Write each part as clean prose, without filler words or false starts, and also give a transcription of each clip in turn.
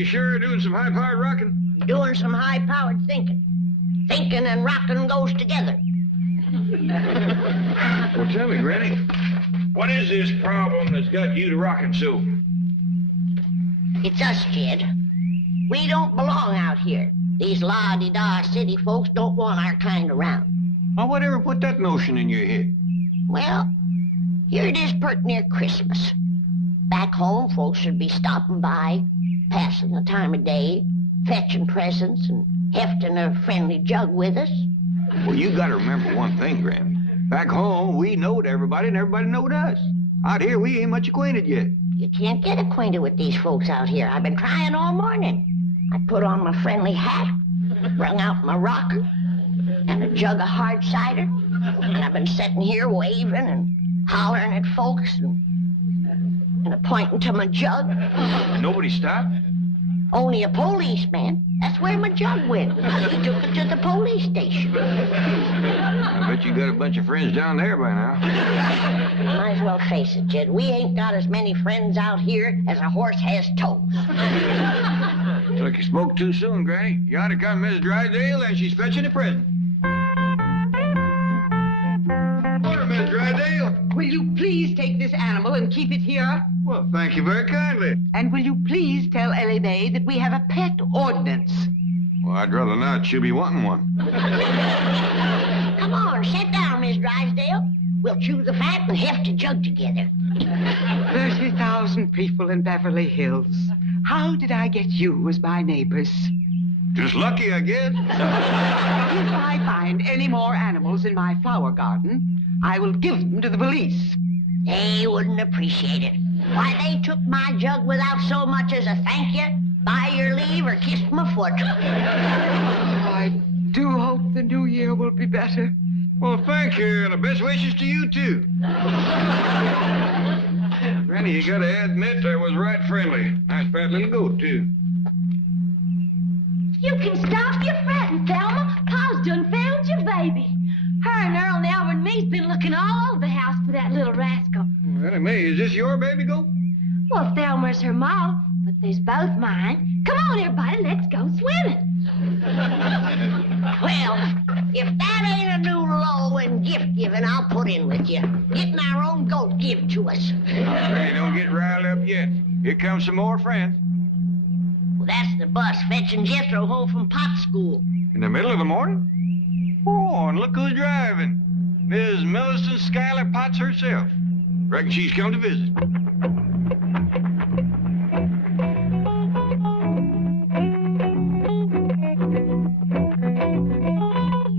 you sure are doing some high-powered rocking? Doing some high-powered thinking. Thinking and rocking goes together. Well, tell me, Granny, what is this problem that's got you to rocking so? It's us, Jed. We don't belong out here. These la-di-da city folks don't want our kind around. Well, whatever put that notion in your head? Well, here it is pert near Christmas. Back home, folks should be stopping by, passing the time of day, fetching presents, and hefting a friendly jug with us. Well, you gotta remember one thing, Granny. Back home, we knowed everybody, and everybody knowed us. Out here, we ain't much acquainted yet. You can't get acquainted with these folks out here. I've been trying all morning. I put on my friendly hat, wrung out my rocker, and a jug of hard cider, and I've been sitting here waving and hollering at folks and pointing to my jug. Nobody stopped? Only a policeman. That's where my jug went. He took it to the police station. I bet you got a bunch of friends down there by now. Might as well face it, Jed. We ain't got as many friends out here as a horse has toes. Looks like you spoke too soon, Granny. You ought to come Miss Drydale, and she's fetching a present. Order, Miss Drydale. Will you please take this animal and keep it here? Well, thank you very kindly. And will you please tell Elly that we have a pet ordinance? Well, I'd rather not. She'll be wanting one. Come on, sit down, Miss Drysdale. We'll chew the fat and heft a jug together. 30,000 people in Beverly Hills. How did I get you as my neighbors? Just lucky, I guess. If I find any more animals in my flower garden, I will give them to the police. They wouldn't appreciate it. Why, they took my jug without so much as a thank you, by your leave, or kissed my foot. I do hope the new year will be better. Well, thank you, and the best wishes to you, too. Granny, you gotta admit I was right friendly. Nice fat little goat, too. You can stop your fretting, Thelma. Pa's done found your baby. Her and Earl and Albert and me's been looking all over the house for that little rascal. Well, May, is this your baby goat? Well, Thelma's her ma, but there's both mine. Come on, everybody, let's go swimming. Well, if that ain't a new low in gift giving, I'll put in with you. Getting our own goat give to us. Hey, don't get riled up yet. Here comes some more friends. Well, that's the bus fetching Jethro home from pot school. In the middle of the morning? Oh, and look who's driving. Miss Millicent Schuyler Potts herself. Reckon she's come to visit.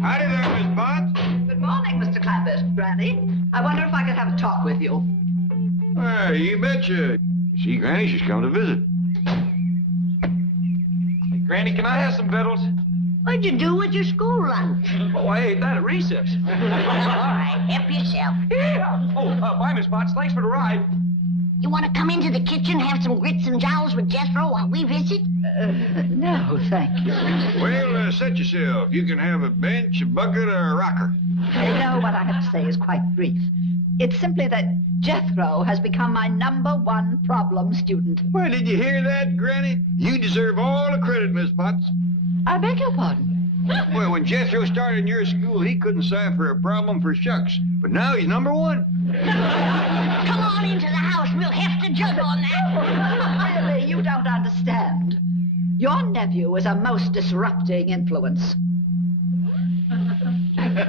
Howdy there, Miss Potts. Good morning, Mr. Clampett, Granny. I wonder if I could have a talk with you. Why, you betcha. You see, Granny, she's come to visit. Hey, Granny, can I have some victuals? What'd you do with your school lunch? Oh, I ate that at recess. All right, help yourself. Yeah. Oh, bye, Miss Potts. Thanks for the ride. You want to come into the kitchen, have some grits and jowls with Jethro while we visit? No, thank you. Well, set yourself. You can have a bench, a bucket, or a rocker. No, what I have to say is quite brief. It's simply that Jethro has become my #1 problem student. Well, did you hear that, Granny? You deserve all the credit, Miss Potts. I beg your pardon? Well, when Jethro started in your school, he couldn't cipher a problem for shucks. But now he's #1. Come on into the house. We'll heft a jug on that. Really, you don't understand. Your nephew is a most disrupting influence.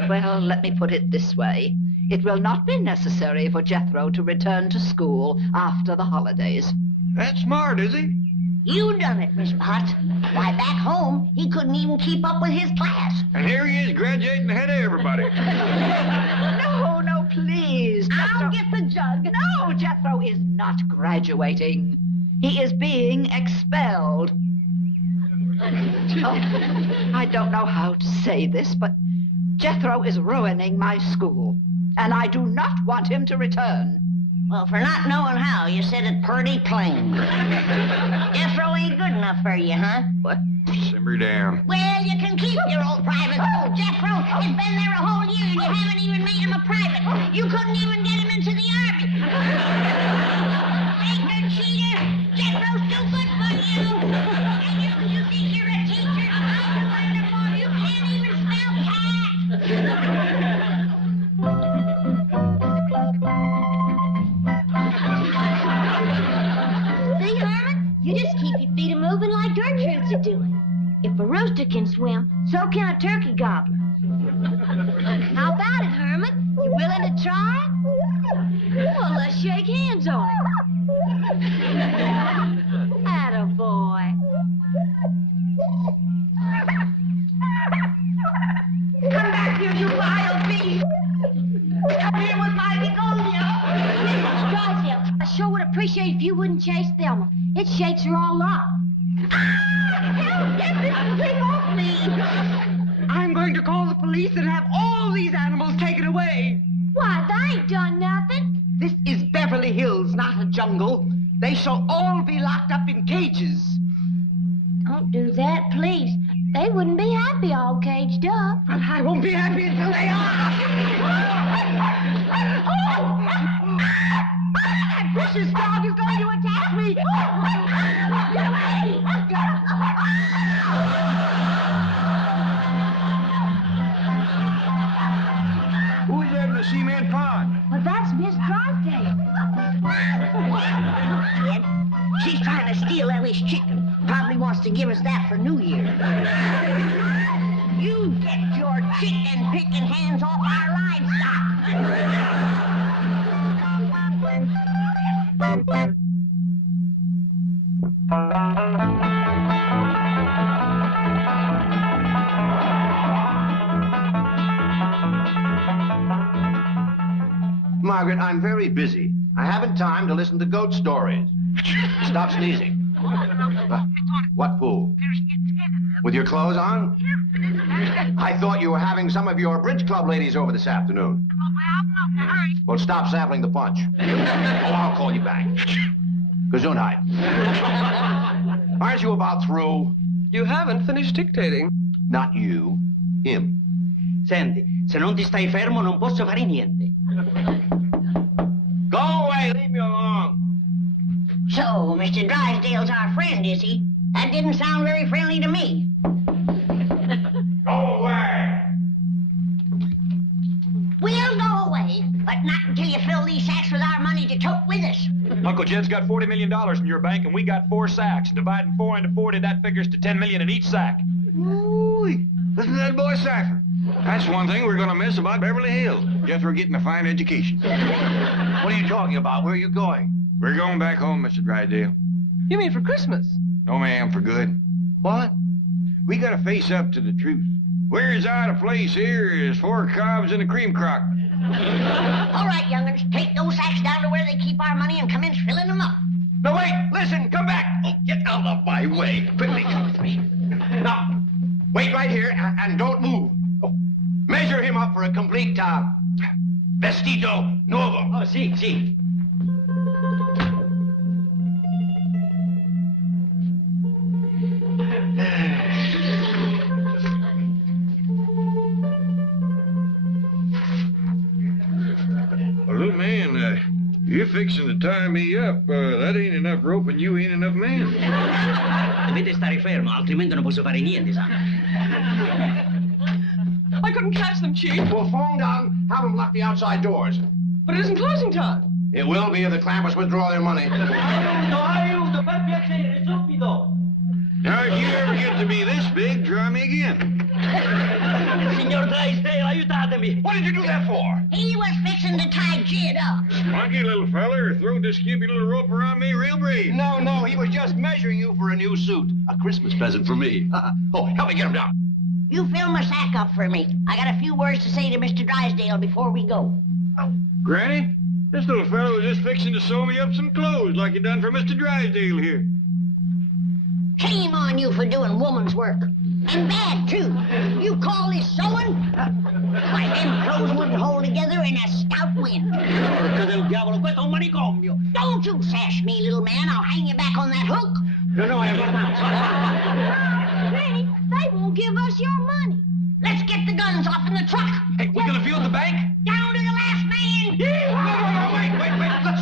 Well, let me put it this way. It will not be necessary for Jethro to return to school after the holidays. That's smart, is he? You done it, Miss Potts. Why, back home, he couldn't even keep up with his class. And here he is, graduating ahead of everybody. No, please. I'll get the jug. No, Jethro is not graduating. He is being expelled. Oh, I don't know how to say this, but Jethro is ruining my school, and I do not want him to return. Well, for not knowing how, you said it pretty plain. Jethro ain't good enough for you, huh? What? Simmer down. Well, you can keep your old private. Oh, Jethro has been there a whole year and you haven't even made him a private. You couldn't even get him into the army. Baker cheater! Jethro's too good for you! And you think you're a teacher? I'm wonderful. You can't even spell cat! See, Herman? You just keep your feet moving like Gertrude's are doing. If a rooster can swim, so can a turkey gobbler. How about it, Herman? You willing to try? Well, let's shake hands on it. Attaboy. Come back here, you wild beast! Come here with my begonia! Mrs. Drysdale, I sure would appreciate if you wouldn't chase Thelma. It shakes her all up. Help! Get this thing off me! I'm going to call the police and have all these animals taken away. Why, they ain't done nothing. This is Beverly Hills, not a jungle. They shall all be locked up in cages. Don't do that, please. They wouldn't be happy all caged up. But I won't be happy until they are. That vicious dog is going to attack me. Get away! Who's that in the cement pond? Well, that's Miss Drysdale. Kid, she's trying to steal Elly's chicken. Probably wants to give us that for New Year. You get your chicken-picking hands off our livestock. Margaret, I'm very busy. I haven't time to listen to goat stories. Stop sneezing. What pool? With your clothes on? I thought you were having some of your bridge club ladies over this afternoon. Well, stop sampling the punch. Oh, I'll call you back. Gesundheit. Aren't you about through? You haven't finished dictating. Not you. Him. Senti, se non ti stai fermo non posso fare niente. Go away, leave me alone. So, Mr. Drysdale's our friend, is he? That didn't sound very friendly to me. Go away. We'll go away, but not until you fill these sacks with our money to tote with us. Uncle Jed's got $40 million in your bank, and we got 4 sacks. Dividing 4 into 40, that figures to $10 million in each sack. Ooh, listen to that boy Cypher. That's one thing we're gonna miss about Beverly Hills. Jethro getting a fine education. What are you talking about? Where are you going? We're going back home, Mr. Drysdale. You mean for Christmas? No, ma'am, for good. What? We gotta face up to the truth. We're as out of place here as 4 cobs in a cream crock. All right, young'uns, take those sacks down to where they keep our money and commence filling them up. No, wait! Listen! Come back! Oh, get out of my way! Quickly, come with me. Now, wait right here and don't move. Oh, measure him up for a complete vestito nuovo. Oh, sì, sì. Well, little man, you're fixing to tie me up. That ain't enough rope and you ain't enough man. Dovete stare fermo, altrimenti non posso fare niente, sa. I couldn't catch them, Chief. Well, phone down, have them lock the outside doors. But it isn't closing time. It will be if the Clampetts withdraw their money. Aiuto, per piacere, subito. Now, if you ever get to be this big, try me again. Signor Drysdale, aiutatemi. What did you do that for? He was fixing to tie Jed up. Monkey, little feller, throw this skimpy little rope around me real brave. No, he was just measuring you for a new suit. A Christmas present for me. Oh, help me get him down. You fill my sack up for me. I got a few words to say to Mr. Drysdale before we go. Granny, this little fellow was just fixing to sew me up some clothes like you done for Mr. Drysdale here. Shame on you for doing woman's work. And bad, too. You call this sewing? Why, them clothes wouldn't hold together in a stout wind. Porca del diavolo, questo è un manicomio. Don't you sass me, little man. I'll hang you back on that hook. No, I have not. Granny, they won't give us your money. Let's get the guns off in the truck. Hey, we're gonna fuel the bank? Down to the last man. Wait.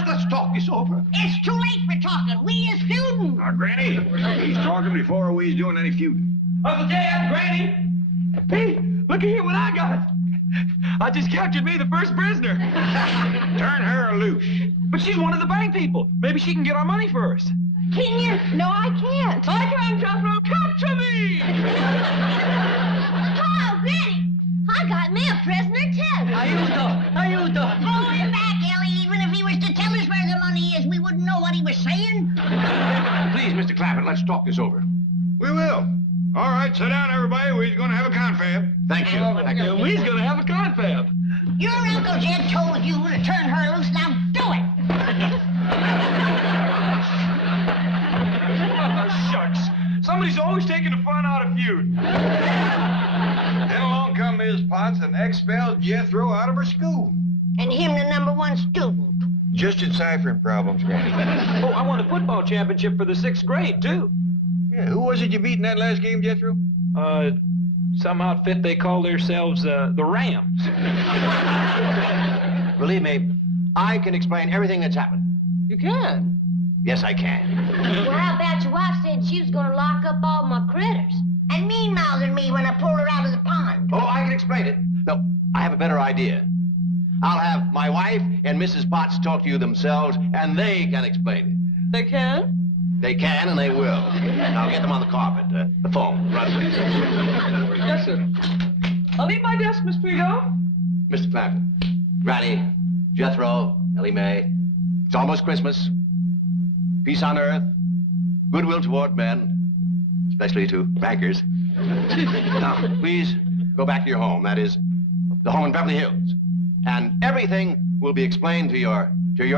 Let's talk this over. It's too late for talking. We is feuding. Now, Granny, he's talking before we's doing any feuding. Uncle Dad, Granny! Hey, look here what I got. I just captured me the first prisoner. Turn her loose. But she's one of the bank people. Maybe she can get our money first. Can you? No, I can't. I can, Jethro. Capture me! Oh, Granny, I got me a prisoner, too. Aiuto! Hold him back, Elly. Even if he was to tell us where the money is, we wouldn't know what he was saying. Please, Mr. Clampett, let's talk this over. We will. All right, sit down, everybody. We're going to have a confab. Thank you. We's gonna have a confab. Your Uncle Jed told you to turn her loose. Now do it. Oh, shucks. Somebody's always taking the fun out of feud. Then along come Miss Potts and expelled Jethro out of her school. And him the #1 student. Just deciphering problems, Granny. Oh, I won a football championship for the 6th grade, too. Yeah, who was it you beat in that last game, Jethro? Some outfit they call themselves, the Rams. Believe me, I can explain everything that's happened. You can? Yes, I can. Well, how about your wife said she was going to lock up all my critters? And mean-mouthing me when I pulled her out of the pond. Oh, I can explain it. No, I have a better idea. I'll have my wife and Mrs. Potts talk to you themselves, and they can explain it. They can? They can, and they will. Now get them on the carpet, the phone, right away. Yes, sir. I'll leave my desk, Miss Prigo. Mr. Clampett, Granny, Jethro, Elly May, it's almost Christmas. Peace on earth, goodwill toward men, especially to bankers. Now, please go back to your home. That is, the home in Beverly Hills. And everything will be explained to your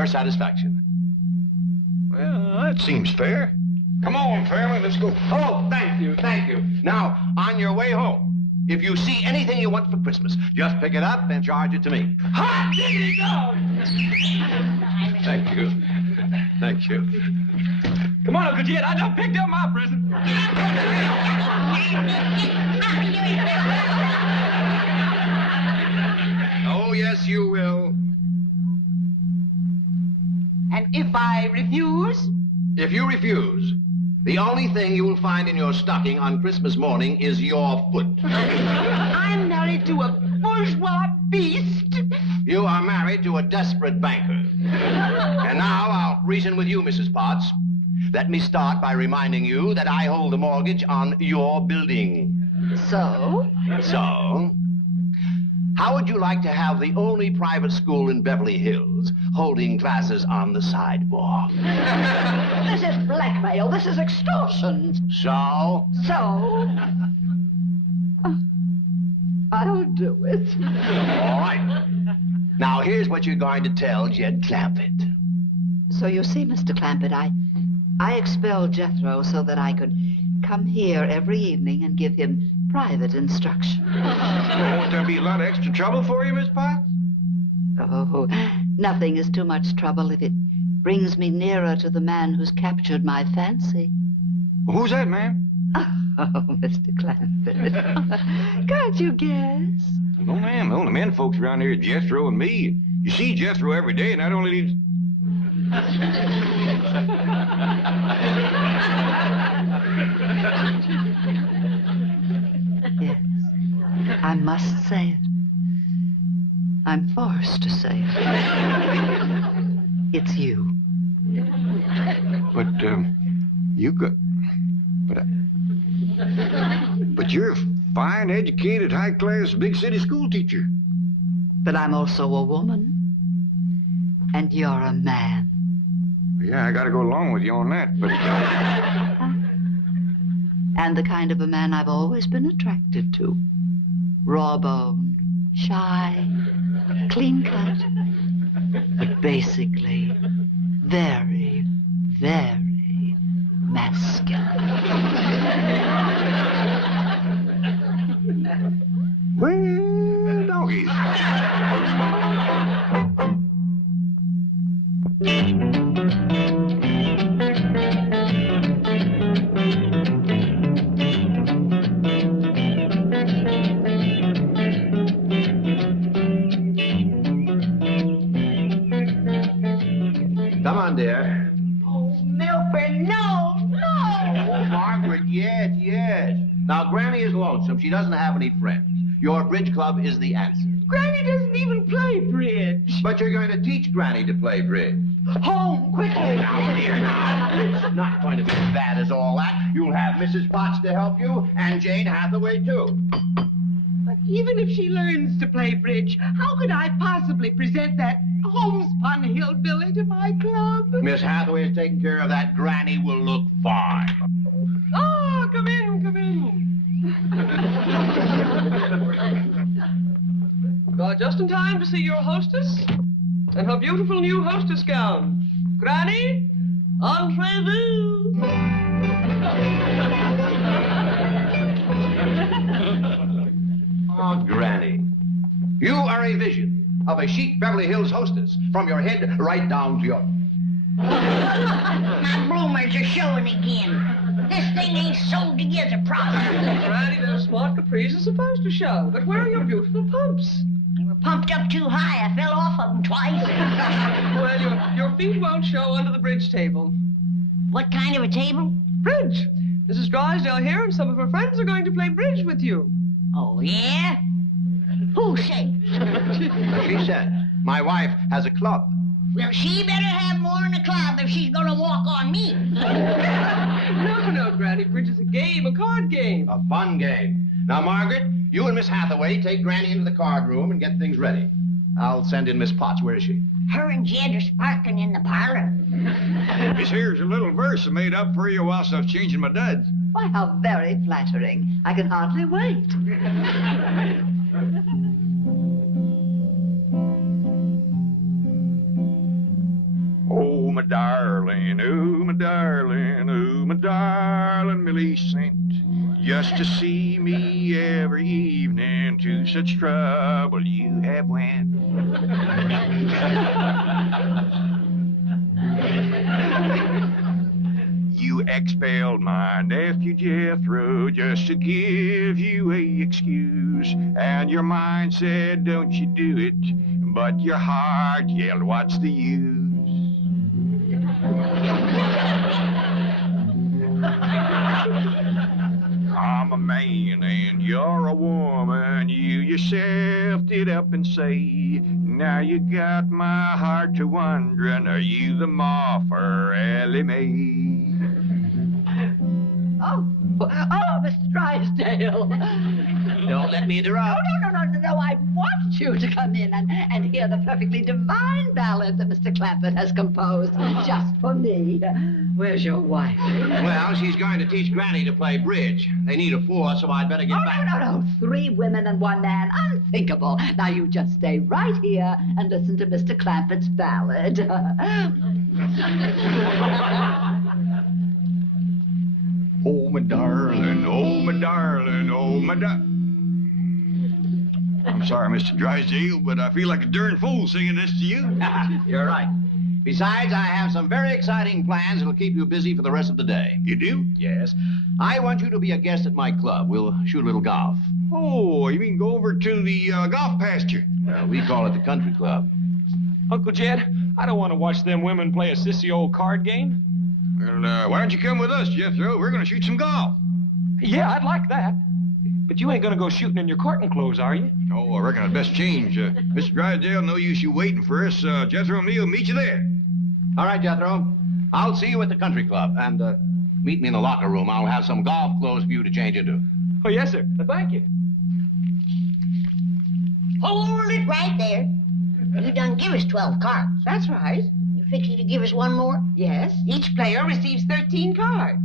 satisfaction. Well, that seems fair. Come on, family, let's go. Oh, thank you. Now, on your way home, if you see anything you want for Christmas, just pick it up and charge it to me. Hot diggity dog! Thank you. Come on, Uncle Jed, I done picked up my present. Oh, yes, you will. And if I refuse? If you refuse, the only thing you will find in your stocking on Christmas morning is your foot. I'm married to a bourgeois beast. You are married to a desperate banker. And now I'll reason with you, Mrs. Potts. Let me start by reminding you that I hold the mortgage on your building. So? So, how would you like to have the only private school in Beverly Hills holding classes on the sidewalk? This is blackmail. This is extortion. So? So? I'll do it. All right. Now, here's what you're going to tell Jed Clampett. So you see, Mr. Clampett, I expelled Jethro so that I could come here every evening and give him private instruction. Well, won't there be a lot of extra trouble for you, Miss Potts? Oh, nothing is too much trouble if it brings me nearer to the man who's captured my fancy. Well, who's that, ma'am? Oh, Mr. Clampett. Can't you guess? No, ma'am. The only men folks around here are Jethro and me. You see Jethro every day, and that only leaves... Yes, I must say it. I'm forced to say it. It's you. But, you got... But you're a fine, educated, high-class, big-city school teacher. But I'm also a woman. And you're a man. Yeah, I gotta go along with you on that, but... And the kind of a man I've always been attracted to. Raw-boned, shy, clean-cut. But basically, very, very, masculine. Well, doggies. Come on, dear. Oh, Milford, no, no. Oh, Margaret, yes, yes. Now, Granny is lonesome. She doesn't have any friends. Your bridge club is the answer. Granny doesn't even play bridge. But you're going to teach Granny to play bridge. Home, quickly. Now, dear, now. It's not going to be as bad as all that. You'll have Mrs. Potts to help you, and Jane Hathaway, too. But even if she learns to play bridge, how could I possibly present that homespun hillbilly to my club? Miss Hathaway is taking care of that. Granny will look fine. Oh, come in, come in. Got just in time to see your hostess and her beautiful new hostess gown. Granny, entrez-vous. Oh, Granny, you are a vision of a chic Beverly Hills hostess, from your head right down to your... My bloomers are showing again. This thing ain't sewed together properly. Granny, those smart capris are supposed to show, but where are your beautiful pumps? They were pumped up too high. I fell off of them twice. Well, your feet won't show under the bridge table. What kind of a table? Bridge. Mrs. Drysdale here and some of her friends are going to play bridge with you. Oh, yeah? Who say? She said, my wife has a club. Well, she better have more than a club if she's gonna walk on me. No, Granny. Bridge is a game, a card game. A fun game. Now, Margaret, you and Miss Hathaway take Granny into the card room and get things ready. I'll send in Miss Potts. Where is she? Her and Jed are sparking in the parlor. This here's a little verse I made up for you whilst I was changing my duds. Why, how very flattering. I can hardly wait. Oh, my darling, oh, my darling, oh, my darling Millie sent just to see me every evening. To such trouble you have went. You expelled my nephew Jethro just to give you a excuse. And your mind said, don't you do it, but your heart yelled, what's the use? I'm a man and you're a woman. You yourself did up and say, now you got my heart to wondering, are you the moth or Elly Mae? Oh, Mr. Drysdale. Don't let me interrupt. No, I want you to come in and hear the perfectly divine ballad that Mr. Clampett has composed just for me. Where's your wife? Well, she's going to teach Granny to play bridge. They need a fourth, so I'd better get back. No. 3 women and 1 man. Unthinkable. Now, you just stay right here and listen to Mr. Clampett's ballad. Oh, my darling, oh, my darling, oh, my I'm sorry, Mr. Drysdale, but I feel like a darn fool singing this to you. You're right. Besides, I have some very exciting plans that'll keep you busy for the rest of the day. You do? Yes. I want you to be a guest at my club. We'll shoot a little golf. Oh, you mean go over to the golf pasture? We call it the country club. Uncle Jed, I don't want to watch them women play a sissy old card game. Well, why don't you come with us, Jethro? We're going to shoot some golf. Yeah, I'd like that. But you ain't going to go shooting in your courting clothes, are you? Oh, I reckon I'd best change. Mr. Drysdale, no use you waiting for us. Jethro and me will meet you there. All right, Jethro. I'll see you at the country club. And meet me in the locker room. I'll have some golf clothes for you to change into. Oh, yes, sir. Thank you. Hold it right there. You done give us 12 cards. That's right. You fixing to give us 1 more? Yes, each player receives 13 cards.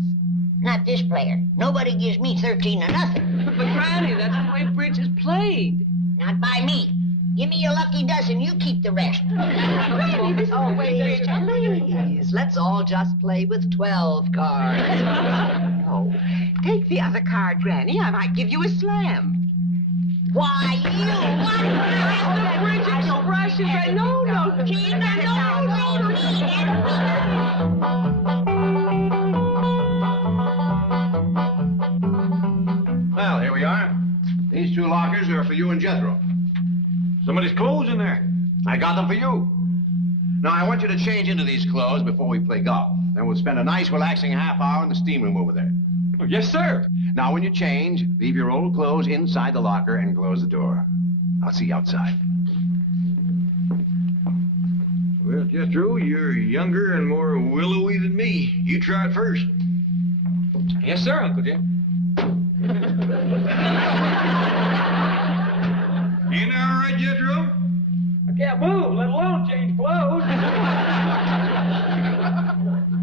Not this player. Nobody gives me 13 or nothing. But Granny, that's the way bridge is played. Not by me. Give me your lucky dozen. You keep the rest. Oh, wait, please. Let's all just play with 12 cards. Oh, take the other card, Granny. I might give you a slam. Why, you what? Bridge expression. No. Well, here we are. These 2 lockers are for you and Jethro. Somebody's clothes in there. I got them for you. Now, I want you to change into these clothes before we play golf. Then we'll spend a nice, relaxing half hour in the steam room over there. Oh, yes, sir. Now, when you change, leave your old clothes inside the locker and close the door. I'll see you outside. Well, Jethro, you're younger and more willowy than me. You try it first. Yes, sir, Uncle Jim. You know all right, Jethro? I can't move, let alone change clothes.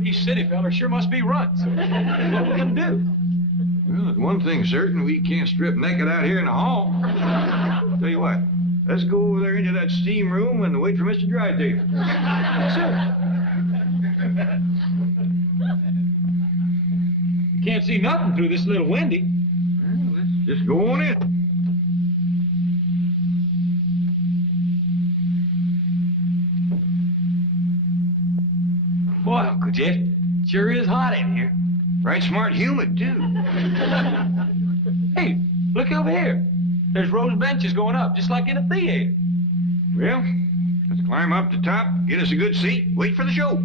These city fellas sure must be runts. What are we gonna do? Well, there's one thing certain. We can't strip naked out here in the hall. Tell you what, let's go over there into that steam room and wait for Mr. Drysdale. Yes, sir. You can't see nothing through this little windy. Well, let's just go on in. Boy, Uncle Jeff, sure is hot in here. Right smart humid, too. Hey, look over here. There's rows of benches going up, just like in a theater. Well, let's climb up the top, get us a good seat, wait for the show.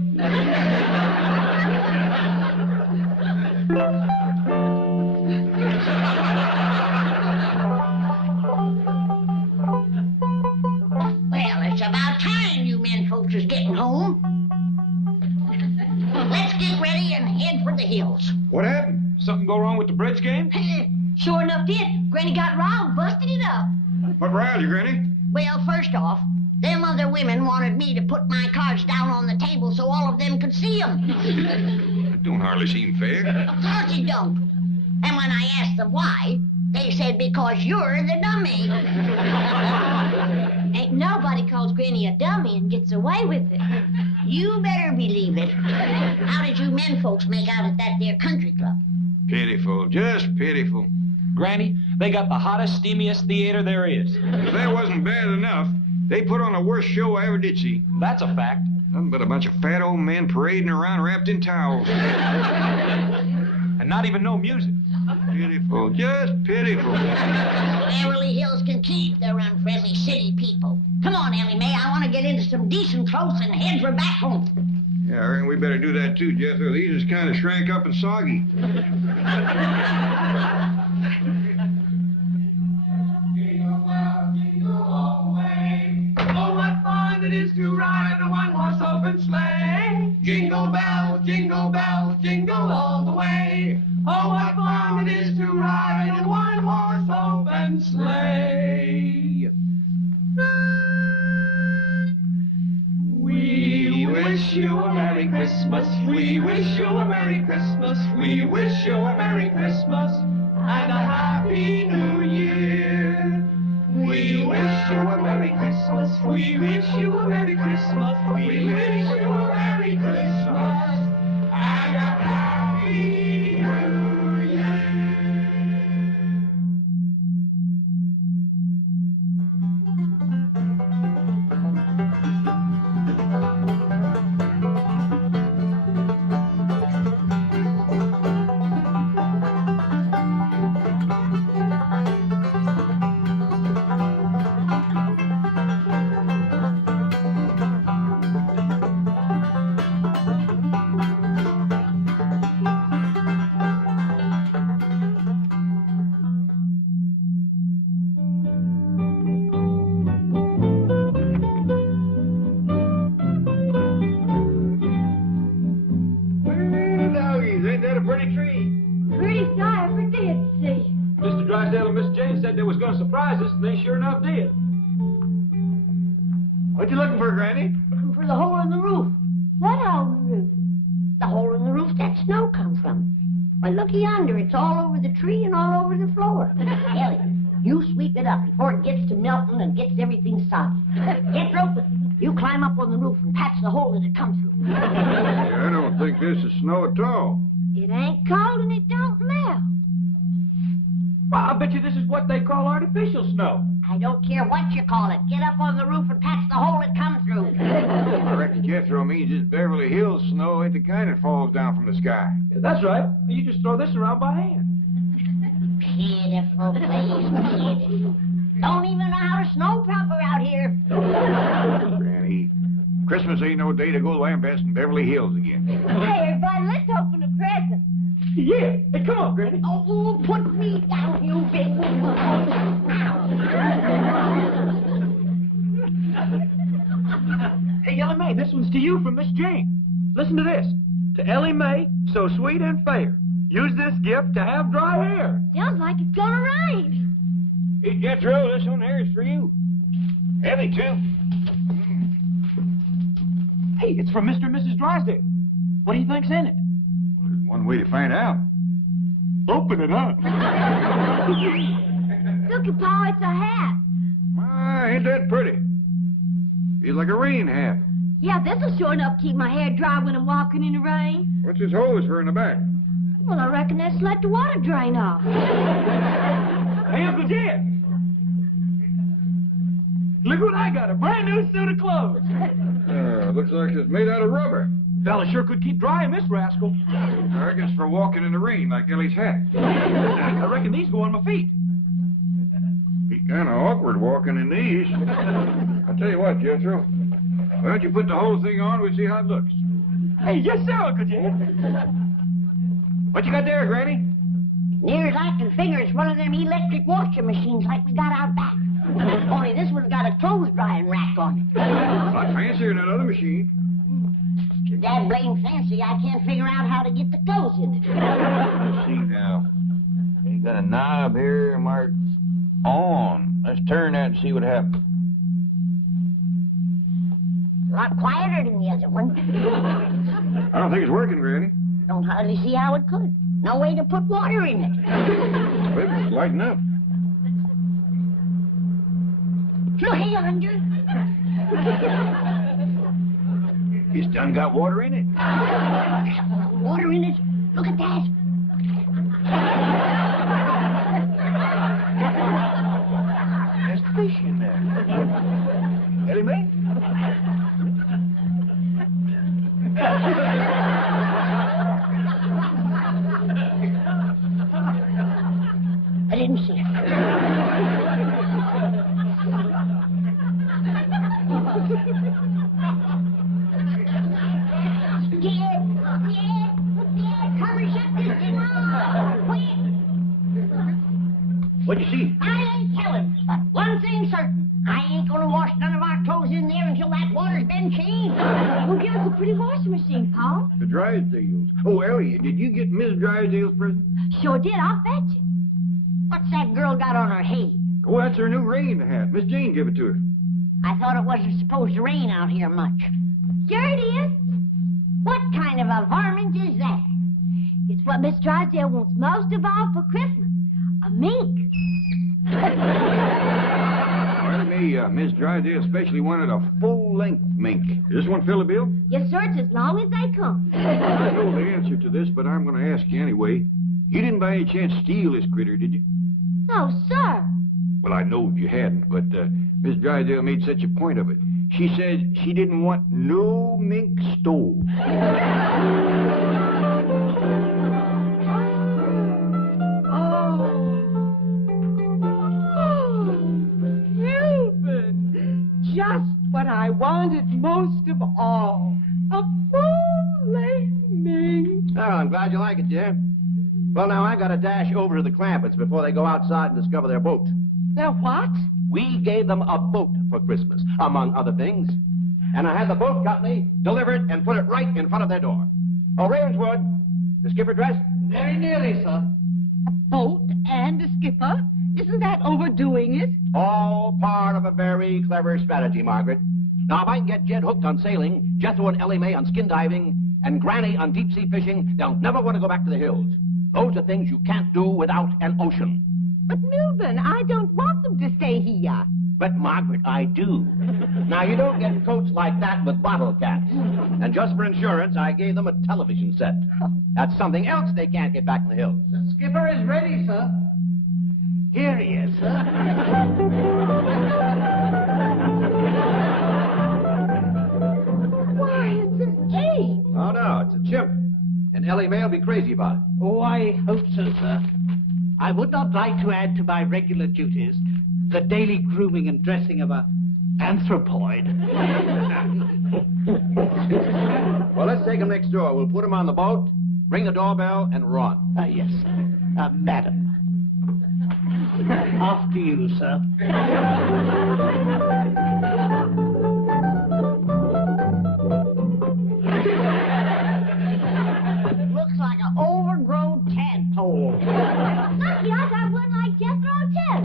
Well, it's about time you men folks is getting home. Let's get ready and head for the hills. What happened? Something go wrong with the bridge game? Sure enough did. Granny got riled, busted it up. What riled you, Granny? Well, first off, them other women wanted me to put my cards down on the table so all of them could see them. That don't hardly seem fair. Of course it don't. And when I asked them why, they said because you're the dummy. Ain't nobody calls Granny a dummy and gets away with it. You better believe it. How did you men folks make out at that there country club? Pitiful, just pitiful. Granny, they got the hottest, steamiest theater there is. If that wasn't bad enough, they put on the worst show I ever did see. That's a fact. Nothing but a bunch of fat old men parading around wrapped in towels. And not even no music. Pitiful, just pitiful. Beverly Hills can keep their unfriendly city people. Come on, Elly May, I want to get into some decent clothes and head for back home. Yeah, I reckon we better do that too, Jethro. These is kind of shrank up and soggy. Oh, what fun it is to ride a one-horse open sleigh. Jingle bells, jingle all the way. Oh, what fun it is to ride a one-horse open sleigh. We wish you a Merry Christmas. We wish you a Merry Christmas. We wish you a Merry Christmas and a Happy New Year. We wish you a Merry Christmas. We wish you a Merry Christmas. We wish you a Merry Christmas and a Happy New Year. Surprise us, and they sure enough did. What you looking for, Granny? Looking for the hole in the roof. What hole in the roof? The hole in the roof that snow comes from. Why, look yonder. It's all over the tree and all over the floor. Elly, You sweep it up before it gets to melting and gets everything soggy. Jethro, you climb up on the roof and patch the hole that it comes through. Yeah, I don't think this is snow at all. It ain't cold and it don't melt. Well, I bet you this is what they call artificial snow. I don't care what you call it. Get up on the roof and patch the hole it comes through. I reckon Jethro means it's Beverly Hills snow ain't the kind that falls down from the sky. Yeah, that's right. You just throw this around by hand. Pitiful place, pitiful. Don't even know how to snow proper out here. Granny, Christmas ain't no day to go lambasting Beverly Hills again. Hey, everybody, let's open a present. Yeah. Hey, come on, Granny. Oh, put me down, you big one. Hey, Elly Mae, this one's to you from Miss Jane. Listen to this. To Elly Mae, so sweet and fair. Use this gift to have dry hair. Sounds like it's gonna rain. Hey, Jethro, this one here is for you. Elly, too. Hey, it's from Mr. and Mrs. Drysdale. What do you think's in it? Well, there's one way to find out. Open it up. Look, Pa, it's a hat. My, ain't that pretty? Feels like a rain hat. Yeah, this'll sure enough keep my hair dry when I'm walking in the rain. What's this hose for in the back? Well, I reckon that's to let the water drain off. Hey, Uncle Jed. Look what I got, a brand new suit of clothes. Looks like it's made out of rubber. Fella sure could keep drying this rascal. I reckon it's for walking in the rain like Elly's hat. I reckon these go on my feet. Be kind of awkward walking in these. I'll tell you what, Jethro. Why don't you put the whole thing on, we'll see how it looks. Hey, yes, sir, Uncle Jed. What you got there, Granny? Near as I can figure, it's one of them electric washing machines like we got out back. Only this one's got a clothes drying rack on it. A lot fancier than that other machine. It's dad blame fancy. I can't figure out how to get the clothes in it. Let's see now. You got a knob here marked on. Let's turn that and see what happens. A lot quieter than the other one. I don't think it's working, Granny. Don't hardly see how it could. No way to put water in it. Maybe it's lighting up. Look yonder. It's done got water in it. Water in it. Look at that. There's fish in there. Elly Mae? I didn't see it. Dad, come and shut this thing off. Quick. What'd you see? I ain't telling, but one thing's certain. I ain't gonna wash none of our clothes in there until that water's been changed. Well, give us a pretty washing machine, Pa. The Drysdales. Oh, Elly, did you get Miss Drysdale's present? Sure did. I'll fetch it. What's that girl got on her head? Oh, that's her new rain hat. Miss Jane gave it to her. I thought it wasn't supposed to rain out here much. Sure it is. What kind of a varmint is that? It's what Miss Drysdale wants most of all for Christmas. A mink. Well, Miss Drysdale especially wanted a full-length mink. Is this one fill the bill? Yes, sir. It's as long as they come. I know the answer to this, but I'm going to ask you anyway. You didn't by any chance steal this critter, did you? No, sir. Well, I know you hadn't, but Miss Drysdale made such a point of it. She said she didn't want no mink stole. Just what I wanted most of all. A full-length mink. Oh, I'm glad you like it, Jim. Well, now, I gotta dash over to the Clampetts before they go outside and discover their boat. Their what? We gave them a boat for Christmas, among other things. And I had the boat company deliver it and put it right in front of their door. Oh, Ravenswood, the skipper dressed? Very nearly, sir. A boat and a skipper? Isn't that overdoing it? All part of a very clever strategy, Margaret. Now, if I can get Jed hooked on sailing, Jethro and Elly Mae on skin diving, and Granny on deep-sea fishing, they'll never want to go back to the hills. Those are things you can't do without an ocean. But, Milburn, I don't want them to stay here. But, Margaret, I do. Now, you don't get coats like that with bottle caps. And just for insurance, I gave them a television set. That's something else they can't get back in the hills. The skipper is ready, sir. Here he is, sir. Why, it's an ape. Oh, no, it's a chimp. And Elly May will be crazy about it. Oh, I hope so, sir. I would not like to add to my regular duties the daily grooming and dressing of a anthropoid. Well, let's take him next door. We'll put him on the boat, ring the doorbell, and run. Yes, sir. Madam. After you, sir. Looks like an overgrown tadpole. Lucky I got one like Jethro, too.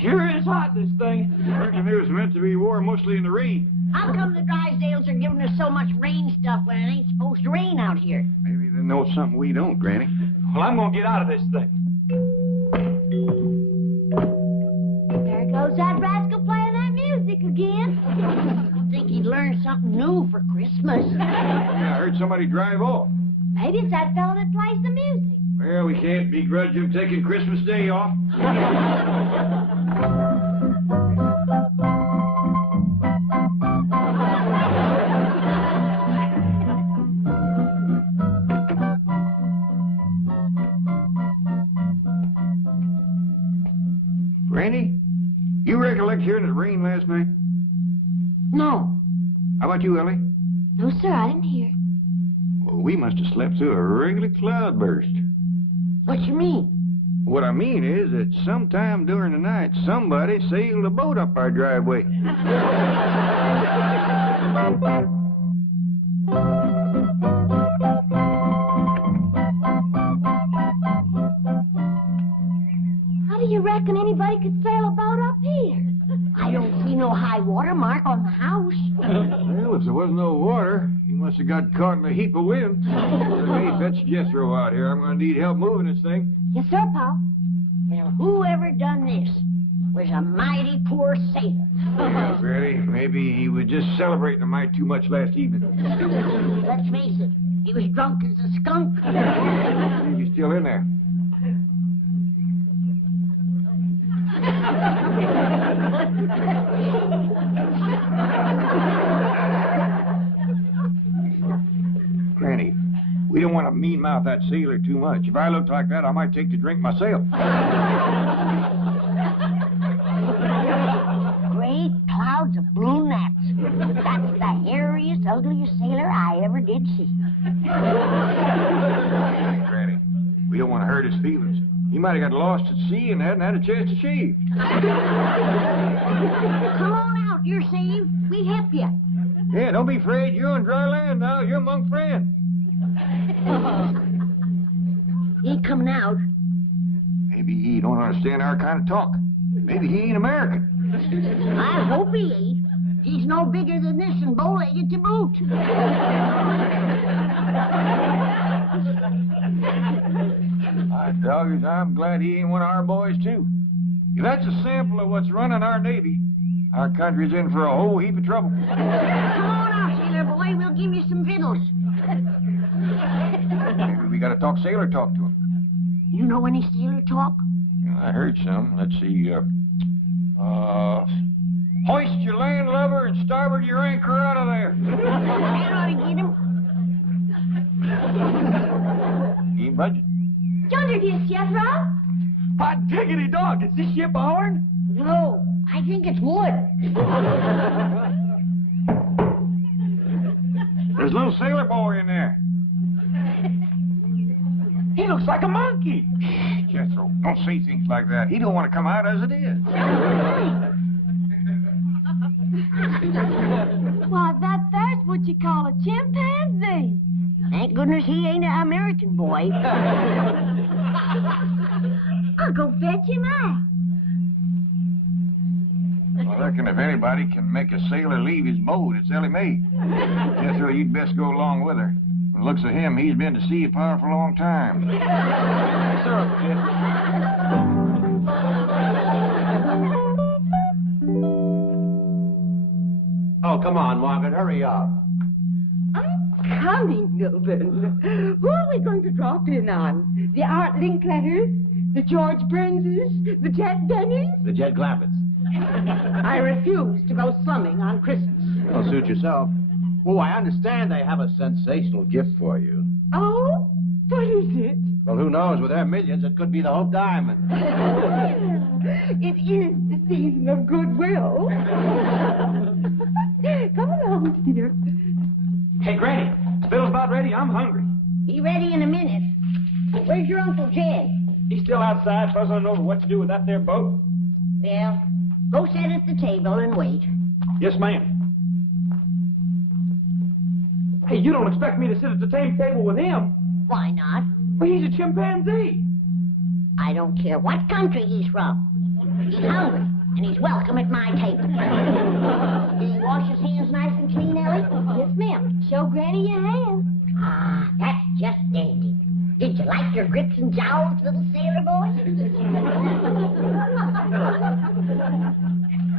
Sure is hot, this thing. I reckon it was meant to be worn mostly in the rain. How come the Drysdales are giving us so much rain stuff when it ain't supposed to rain out here? Maybe they know something we don't, Granny. Well, I'm gonna get out of this thing. There goes that rascal playing that music again. I think he'd learn something new for Christmas. Yeah, I heard somebody drive off. Maybe it's that fella that plays the music. Well, we can't begrudge him taking Christmas Day off. Granny, you recollect hearing it rain last night? No. How about you, Elly? No, sir, I didn't hear. Well, we must have slept through a regular cloudburst. What you mean? What I mean is that sometime during the night, somebody sailed a boat up our driveway. How do you reckon anybody could sail a boat up here? I don't see no high water mark on the house. Well, if there was no water, he must have got caught in a heap of wind. Hey, fetch Jethro out here. I'm going to need help moving this thing. Yes, sir, Pa. Well, whoever done this was a mighty poor sailor. Well, Granny, maybe he was just celebrating a mite too much last evening. Let's face it, he was drunk as a skunk. He's still in there. Granny, we don't want to mean-mouth that sailor too much. If I looked like that, I might take to drink myself. Great clouds of blue gnats. That's the hairiest, ugliest sailor I ever did see. Granny, we don't want to hurt his feelings. He might have got lost at sea and hadn't had a chance to shave. Come on out, you're safe. We help you. Yeah, don't be afraid. You're on dry land now. You're among friends. He ain't coming out. Maybe he don't understand our kind of talk. Maybe he ain't American. I hope he ain't. He's no bigger than this and bow-legged to boot. My doggers, I'm glad he ain't one of our boys, too. If that's a sample of what's running our Navy, our country's in for a whole heap of trouble. Come on out, sailor boy. We'll give you some victuals. Maybe we gotta talk sailor talk to him. You know any sailor talk? Yeah, I heard some. Let's see, hoist your landlubber and starboard your anchor out of there. That ought to get him. He ain't budging. Yonder, dear Jethro. Hot diggity dog, is this ship a horn? No, I think it's wood. There's a little sailor boy in there. He looks like a monkey. Jethro, don't say things like that. He don't want to come out as it is. Why, that's what you call a chimpanzee. Thank goodness he ain't an American boy. I'll go fetch him out. I reckon if anybody can make a sailor leave his boat, it's Elly May. Jethro, you'd best go along with her. From the looks of him, he's been to sea a powerful long time. Yes, sir, Kid. Oh, come on, Margaret, hurry up. I'm coming, Milburn. Who are we going to drop in on? The Art Linkletters? The George Burnses? The Jet Dennis? The Jet Clampetts. I refuse to go slumming on Christmas. Well, suit yourself. Oh, I understand they have a sensational gift for you. Oh? What is it? Well, who knows? With their millions, it could be the Hope Diamond. It is the season of goodwill. Come along, dear. Hey, Granny, Bill's about ready. I'm hungry. Be ready in a minute. Where's your Uncle Jed? He's still outside puzzling over what to do with that there boat. Well, go sit at the table and wait. Yes, ma'am. Hey, you don't expect me to sit at the same table with him? Why not? Well, he's a chimpanzee. I don't care what country he's from. He's hungry, and he's welcome at my table. Did he wash his hands nice and clean, Elly? Yes, ma'am. Show Granny your hand. Ah, that's just dandy. Did you like your grits and jowls, little sailor boy?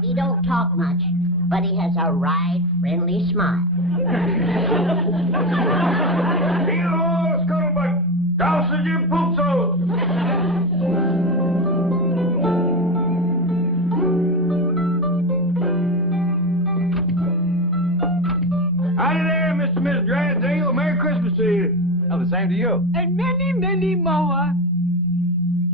He don't talk much, but he has a right friendly smile. Hello, scuttlebutt! Douse Jim Poopso! Howdy there, Mr. and Miss Drysdale. Merry Christmas to you. Oh, the same to you. And many, many more.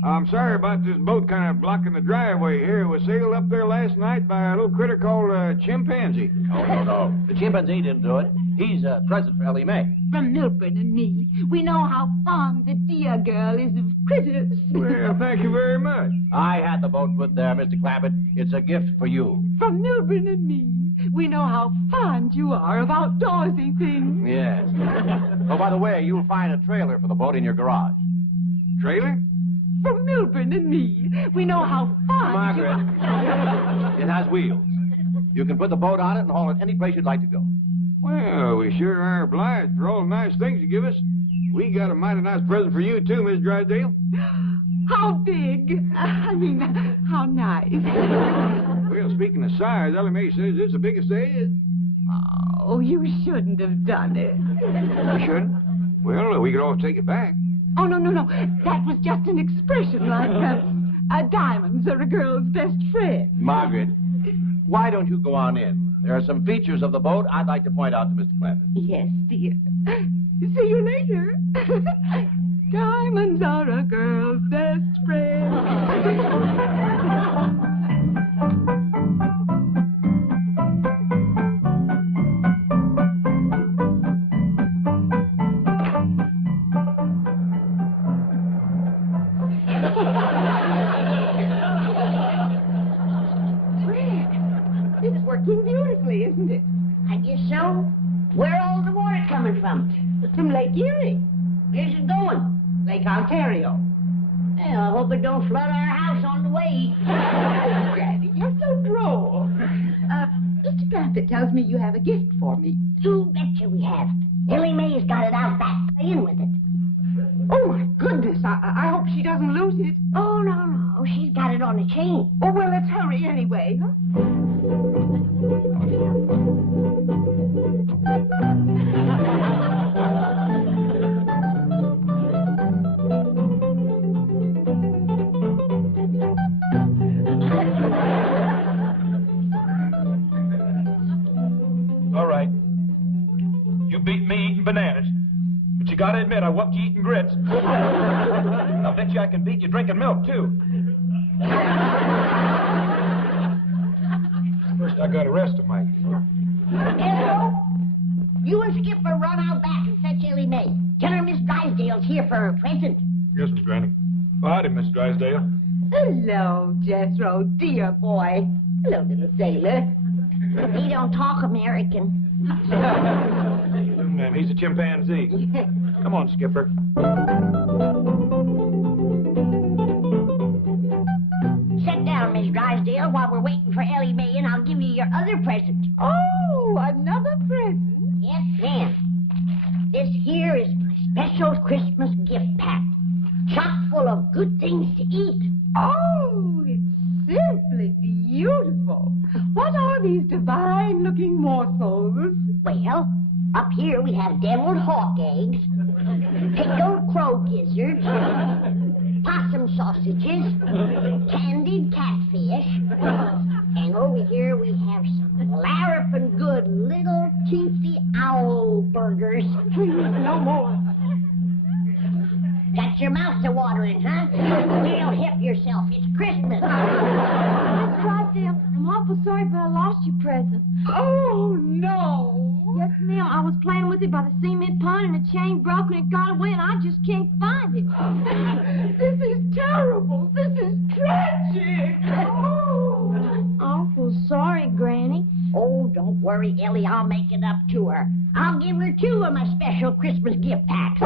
I'm sorry about this boat kind of blocking the driveway here. It was sailed up there last night by a little critter called a chimpanzee. Oh, no. The chimpanzee didn't do it. He's a present for Elly May. From Milburn and me, we know how fond the dear girl is of critters. Well, thank you very much. I had the boat put there, Mr. Clampett. It's a gift for you. From Milburn and me, we know how fond you are of outdoorsy things. Yes. Oh, by the way, you'll find a trailer for the boat in your garage. Trailer? From Milburn and me, we know how fond Margaret, it has wheels. You can put the boat on it and haul it any place you'd like to go. Well, we sure are obliged for all the nice things you give us. We got a mighty nice present for you, too, Miss Drysdale. How big? I mean, how nice. Well, speaking of size, Elly May says it's the biggest there is. Oh, you shouldn't have done it. We shouldn't? Well, we could all take it back. Oh, no. That was just an expression like diamonds are a girl's best friend. Margaret, why don't you go on in? There are some features of the boat I'd like to point out to Mr. Clampett. Yes, dear. See you later. Diamonds are a girl's best friend. It's working beautifully, isn't it? I guess so. Where all the water coming from? From Lake Erie. Where's it going? Lake Ontario. Well, I hope it don't flood our house on the way. Oh, Granny, you're so droll. Mr. Clampett tells me you have a gift for me. You betcha we have. Elly May's got it out back, playing with it. Oh, my goodness. I hope she doesn't lose it. Oh, no. She's got it on a chain. Oh, well, let's hurry anyway, huh? All right. You beat me eating bananas. But you gotta admit, I whooped you eating grits. I bet you I can beat you drinking milk, too. First, I gotta rest a mite. Hello? You and Skipper run out back and fetch Elly May. Tell her Miss Drysdale's here for her present. Yes, Miss Granny. Well, howdy, Miss Drysdale. Hello, Jethro, dear boy. Hello, little sailor. He don't talk American. Ma'am, he's a chimpanzee. Come on, Skipper. Sit down, Miss Drysdale, while we're waiting for Elly May, and I'll give you your other present. Oh, another present? Yes, ma'am. This here is my special Christmas gift pack. Chock full of good things to eat. Oh, it's simply beautiful. What are these divine-looking morsels? Well, up here we have deviled hawk eggs, pickled crow gizzards, possum sausages, candied catfish, and over here we have some larrapin' good little teensy owl burgers. No more. Got your mouth to watering, huh? Well, help yourself. It's Christmas. That's right, Dale. I'm awful sorry, but I lost your present. Oh, no. Yes, ma'am. I was playing with it by the cement pond, and the chain broke, and it got away, and I just can't find it. This is terrible. This is tragic. Oh. Awful sorry, Granny. Oh, don't worry, Ellie. I'll make it up to her. I'll give her 2 of my special Christmas gift packs.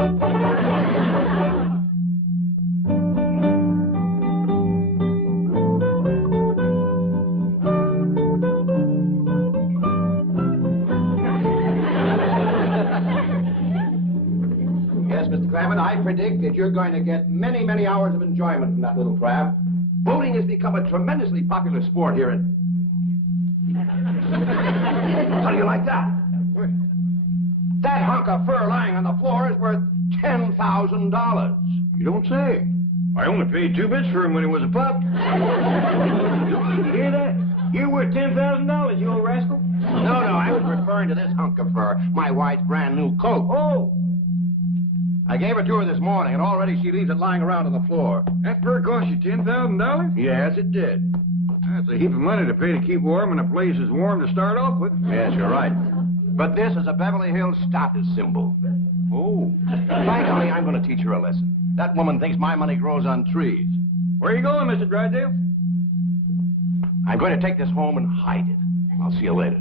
Yes, Mr. Clampett, I predict that you're going to get many, many hours of enjoyment from that little craft. Boating has become a tremendously popular sport here in... How do you like that? That hunk of fur lying on the floor is worth $10,000. You don't say. I only paid 2 bits for him when he was a pup. You hear that? You're worth $10,000, you old rascal. No, I was referring to this hunk of fur, my wife's brand new coat. Oh, I gave it to her this morning, and already she leaves it lying around on the floor. That fur cost you $10,000? Yes, it did. That's a heap of money to pay to keep warm, and a place is warm to start off with. Yes, you're right. But this is a Beverly Hills status symbol. Oh. Finally, I'm going to teach her a lesson. That woman thinks my money grows on trees. Where are you going, Mr. Drysdale? I'm going to take this home and hide it. I'll see you later.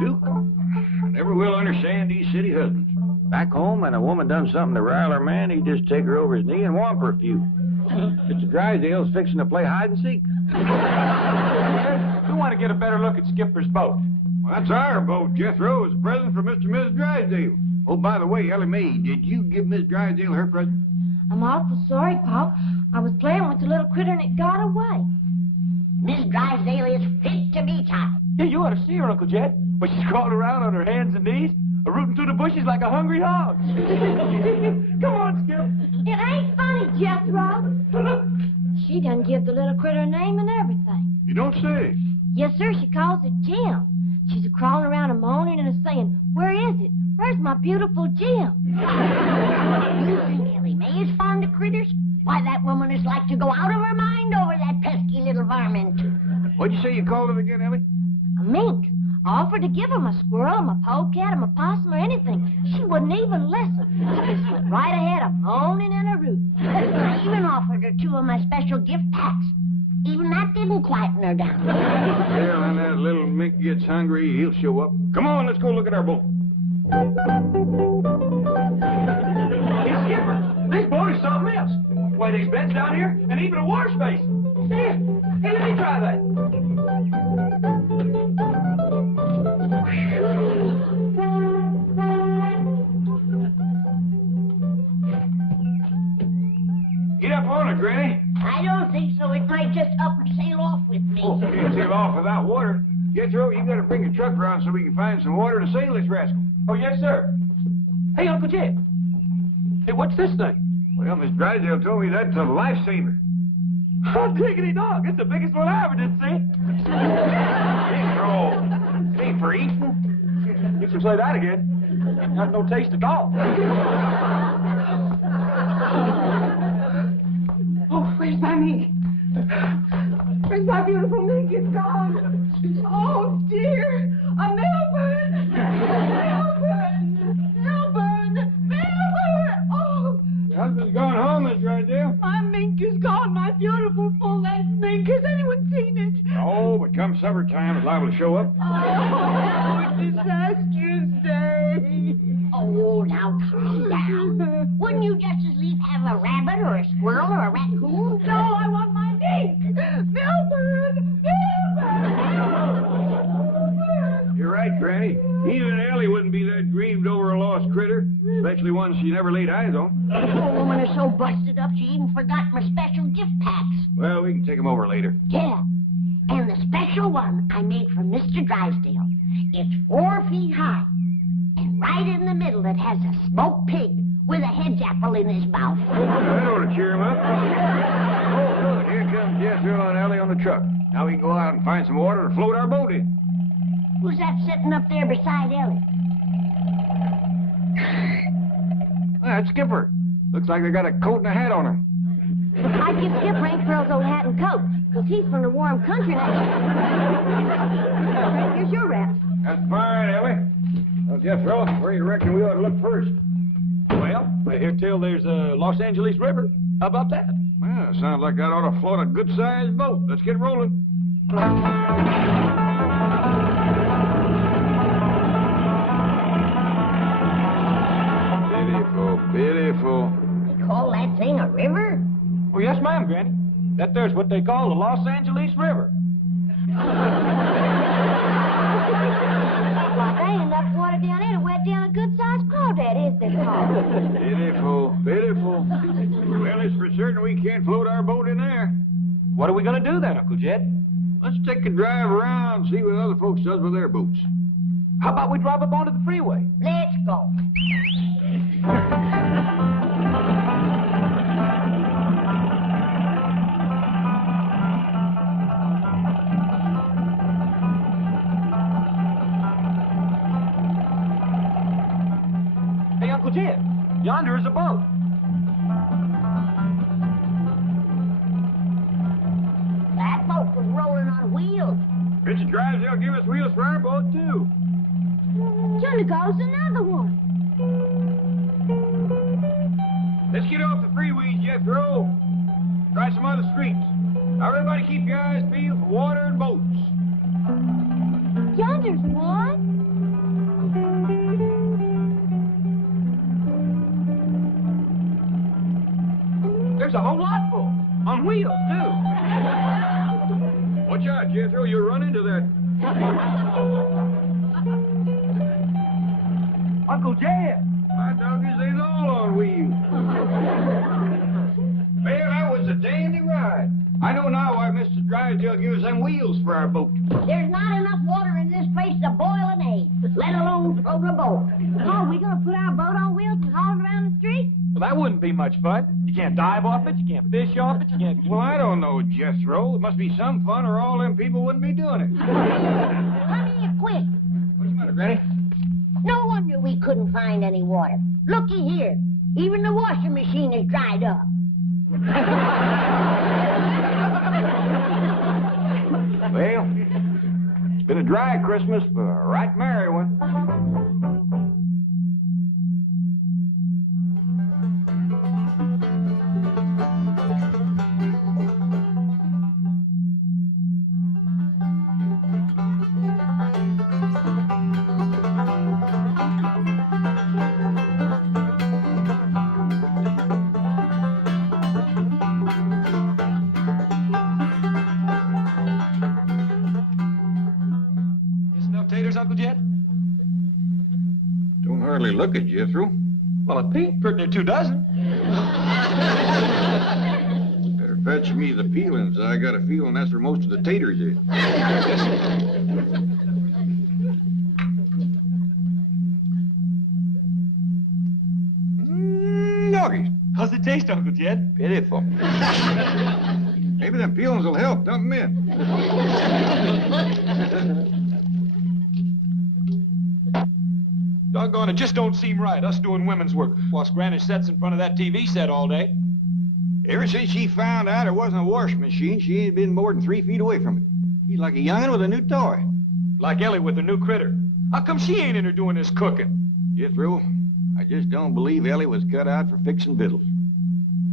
Duke, I never will understand these city husbands. Back home, when a woman done something to rile her man, he'd just take her over his knee and whomp her a few. Mr. Drysdale's fixing to play hide and seek. we want to get a better look at Skipper's boat. Well, that's our boat, Jethro. It's a present for Mr. and Mrs. Drysdale. Oh, by the way, Elly Mae, did you give Miss Drysdale her present? I'm awful sorry, Pop. I was playing with the little critter, and it got away. Miss Drysdale is fit to be tied. Yeah, you ought to see her, Uncle Jed. When she's crawling around on her hands and knees, rooting through the bushes like a hungry hog. Come on, Skip. It ain't funny, Jethro. She done give the little critter a name and everything. You don't say. Yes, sir, she calls it Jim. She's a-crawling around a-moaning and a-saying, where is it? Where's my beautiful Jim? You think Elly Mae is fond of critters? Why, that woman is like to go out of her mind over that pesky little varmint. What'd you say you called it again, Elly? A mink. I offered to give her my squirrel, my polecat, or my possum, or anything. She wouldn't even listen. She just went right ahead a-moaning and a-rooting. I even offered her 2 of my special gift packs. Even that didn't quieten her down. Well, when that little mink gets hungry, he'll show up. Come on, let's go look at our boat. Hey, Skipper, this boat is something else. Why, there's beds down here and even a wash basin. Here, hey, let me try that. Get up on it, Granny. I don't think so. It might just up and sail off with me. Oh, you can't sail off without water. Jethro, you gotta bring your truck around so we can find some water to sail this rascal. Oh, yes, sir. Hey, Uncle Jed. Hey, what's this thing? Well, Miss Drysdale told me that's a lifesaver. Oh, diggity dog. It's the biggest one I ever did see. Jethro, it ain't for eating. You should say that again. Got no taste at all. Oh, where's my mink? Where's my beautiful mink? It's gone. Oh, dear. Melbourne! Oh! Your husband's gone home, Miss Drysdale. My mink is gone. My beautiful full-length mink. Has anyone seen it? No, but come supper time, it's liable to show up. Oh, disastrous day. Oh, now calm down. Wouldn't you just as lief have a rabbit or a squirrel or a raccoon? No, I want my mink. Melbourne! You're right, Granny. Granny. Even Elly wouldn't be that grieved over a lost critter, especially one she never laid eyes on. The poor woman is so busted up she even forgot my special gift packs. Well, we can take them over later. Yeah. And the special one I made for Mr. Drysdale. It's 4 feet high. And right in the middle it has a smoked pig with a hedge apple in his mouth. That ought to cheer him up. Oh, good. Here comes Jethro and Elly on the truck. Now we can go out and find some water to float our boat in. Who's that sitting up there beside Elly? That's Skipper. Looks like they got a coat and a hat on him. I give Skipper ain't Pearl's old hat and coat, because he's from the warm country now. Here's your wrap. That's fine, Elly. Well, Jethro, where do you reckon we ought to look first? Well, I hear tell there's a Los Angeles River. How about that? Well, sounds like that ought to float a good-sized boat. Let's get rolling. Beautiful, beautiful. They call that thing a river? Oh, yes, ma'am, Granny. That there's what they call the Los Angeles River. Well, there ain't enough water down there to wet down a good-sized crawdad, is there, Paul? Beautiful, beautiful. Well, it's for certain we can't float our boat in there. What are we going to do then, Uncle Jed? Let's take a drive around and see what other folks does with their boats. How about we drive up onto the freeway? Let's go. Hey, Uncle Jed, yonder is a boat. That boat was rolling on wheels. Mr. Drysdale give us wheels for our boat, too. Yonder goes another one. Let's get off the freeways, Jethro. Try some other streets. Now, everybody keep your eyes peeled for water and boats. Yonder's one. There's a whole lot full. On wheels, too. Watch out, Jethro. You'll run into that. Uncle Jed. My doggies, they's all on wheels. Well, that was a dandy ride. I know now why Mr. Drysdale gives us them wheels for our boat. There's not enough water in this place to boil an egg, let alone float a boat. Oh, we gonna put our boat on wheels and haul it around the street? Well, that wouldn't be much fun. You can't dive off it, you can't fish off it, you can't... Well, I don't know, Jethro. It must be some fun or all them people wouldn't be doing it. Come here, quick. What's the matter, Granny? No wonder we couldn't find any water. Looky here. Even the washing machine is dried up. Well, it's been a dry Christmas, but a right merry one. Uncle Jed? Don't hardly look at Jethro. Well, it ain't pretty near 2 dozen. Better fetch me the peelings. I got a feeling that's where most of the taters is. Doggies. How's it taste, Uncle Jed? Pitiful. Maybe them peelings will help. Dump them in. Doggone, it just don't seem right, us doing women's work, whilst Granny sits in front of that TV set all day. Ever since she found out there wasn't a washing machine, she ain't been more than 3 feet away from it. She's like a young'un with a new toy. Like Elly with a new critter. How come she ain't in her doing this cooking? Jethro, I just don't believe Elly was cut out for fixing victuals.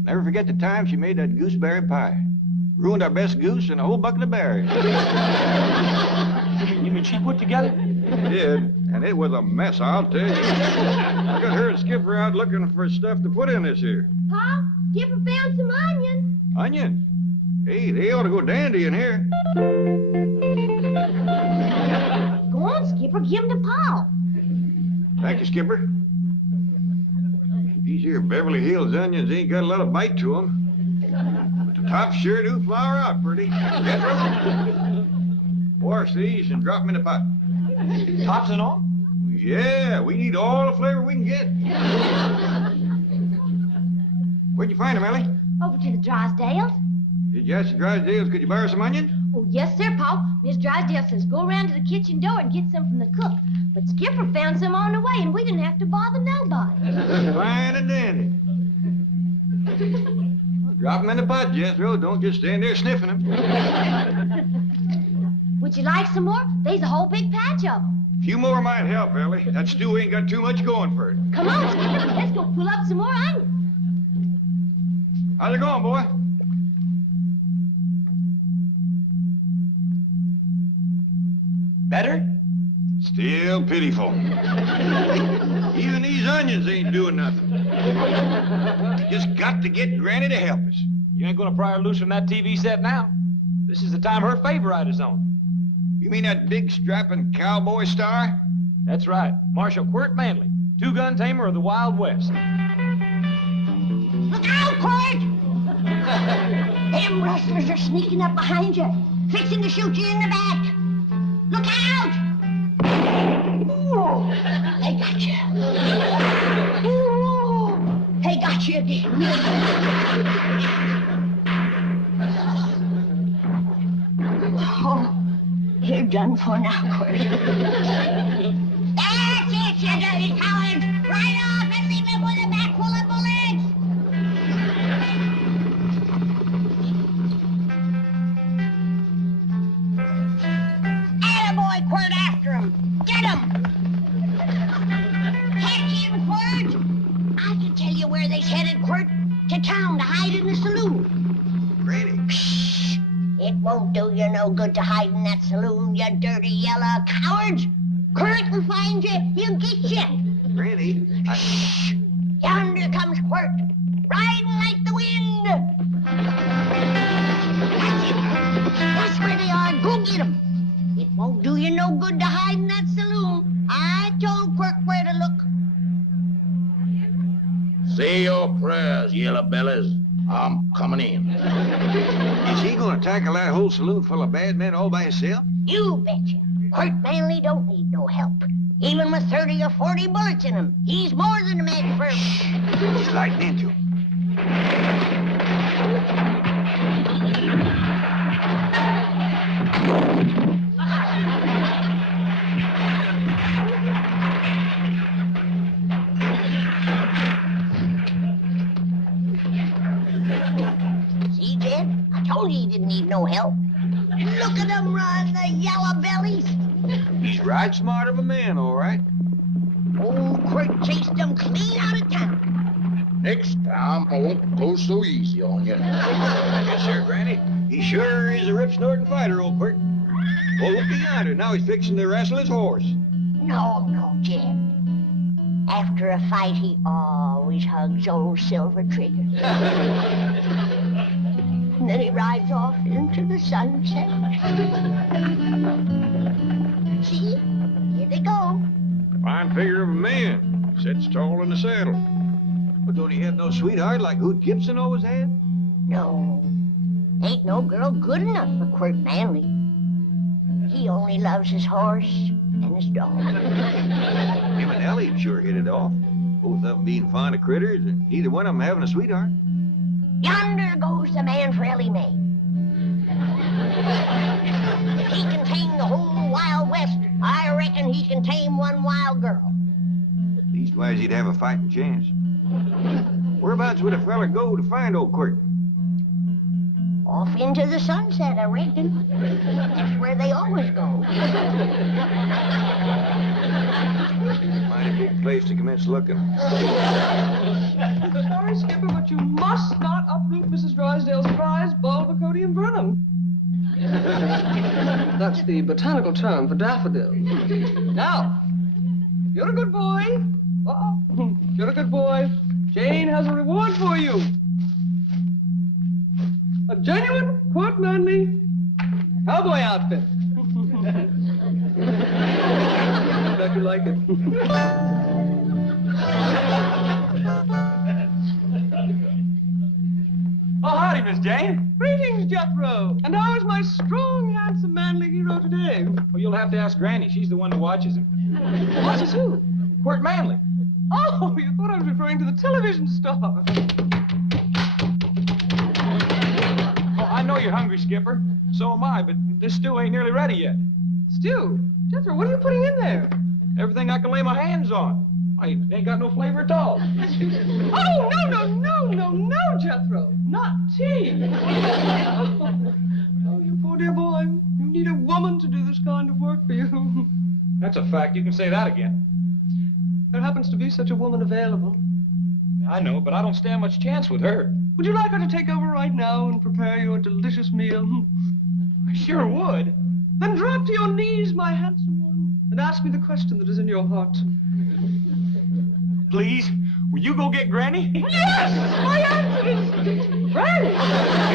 Never forget the time she made that gooseberry pie. Ruined our best goose and a whole bucket of berries. You mean she put together? She did, and it was a mess, I'll tell you. I got her and Skipper out looking for stuff to put in this here. Pa, Skipper found some onions. Onions? Hey, they ought to go dandy in here. Go on, Skipper, give him to Paul. Thank you, Skipper. These here Beverly Hills onions ain't got a lot of bite to them. But the tops sure do flour out pretty. Wash these and drop them in the pot. Tops and all? Yeah, we need all the flavor we can get. Where'd you find them, Elly? Over to the Drysdales. Did you ask the Drysdales, could you borrow some onion? Oh, yes, sir, Paul. Miss Drysdale says go around to the kitchen door and get some from the cook. But Skipper found some on the way, and we didn't have to bother nobody. Fine and dandy. Well, drop them in the pot, Jethro. Don't just stand there sniffing them. Would you like some more? There's a whole big patch of them. A few more might help, Elly. That stew ain't got too much going for it. Come on, Skipper. Let's go pull up some more onions. How's it going, boy? Better? Still pitiful. Even these onions ain't doing nothing. You just got to get Granny to help us. You ain't gonna pry her loose from that TV set now. This is the time her favorite is on. You mean that big strapping cowboy star? That's right. Marshal Quirt Manley, two-gun tamer of the Wild West. Look out, Quirt! Them rustlers are sneaking up behind you, fixing to shoot you in the back. Look out! Ooh, they got you. Ooh, they got you again. Oh, you're done for now, Quirt. That's it, you dirty coward! Right off and leave him with a back full of bullets! Attaboy, Quirt, after him! Get him! Catch him, Quirt! I can tell you where they's headed, Quirt. To town to hide in the saloon. Granny. Shh! It won't do you no good to hide in that saloon, you dirty yellow cowards! Quirt will find you, he'll get you! Granny, Shh! Yonder comes Quirt, riding like the wind! That's it! That's where they are, go get 'em! It won't do you no good to hide in that saloon. I told Quirt where to look. Say your prayers, yellow bellies. I'm coming in. is he gonna tackle that whole saloon full of bad men all by himself? You betcha. Quirt Manley don't need no help. Even with 30 or 40 bullets in him, he's more than a match for him. He's lighting into him. See, Jed? I told you he didn't need no help. Look at them run, the yellow bellies. He's right smart of a man, all right. Old Quirt chased them clean out of town. Next time, I won't go so easy on you. Yes, sir, Granny. He sure is a rip-snorting fighter, old Quirt. Oh, look yonder. Now he's fixing to wrestle his horse. No, Jed. After a fight, he always hugs old Silver Trigger. And then he rides off into the sunset. See? Here they go. Fine figure of a man. Sits tall in the saddle. But don't he have no sweetheart like Hoot Gibson always had? No. Ain't no girl good enough for Quirt Manley. He only loves his horse and his dog. Him and Elly sure hit it off. Both of them being fond of critters, and neither one of them having a sweetheart. Yonder goes the man for Elly May. If he can tame the whole Wild West, I reckon he can tame one wild girl. Leastwise, he'd have a fighting chance. Whereabouts would a fella go to find old Quirt? Off into the sunset, I reckon. That's where they always go. Mighty big place to commence looking. Sorry, Skipper, but you must not uproot Mrs. Drysdale's prize, Bulbocodium brunum. That's the botanical term for daffodil. Now, if you're a good boy, if you're a good boy, Jane has a reward for you. A genuine Quirt Manley cowboy outfit. Bet you like it. Oh, howdy, Miss Jane. Greetings, Jethro. And how is my strong, handsome, manly hero today? Well, you'll have to ask Granny. She's the one who watches him. Watches who? Quirt Manley. Oh, you thought I was referring to the television star. Oh, I know you're hungry, Skipper. So am I, but this stew ain't nearly ready yet. Stew? Jethro, what are you putting in there? Everything I can lay my hands on. I ain't got no flavor at all. Oh, no, Jethro. Not tea. Oh, you poor dear boy. You need a woman to do this kind of work for you. That's a fact. You can say that again. There happens to be such a woman available. I know, but I don't stand much chance with her. Would you like her to take over right now and prepare you a delicious meal? I sure would. Then drop to your knees, my handsome one, and ask me the question that is in your heart. Please, will you go get Granny? Yes! My answer is Granny!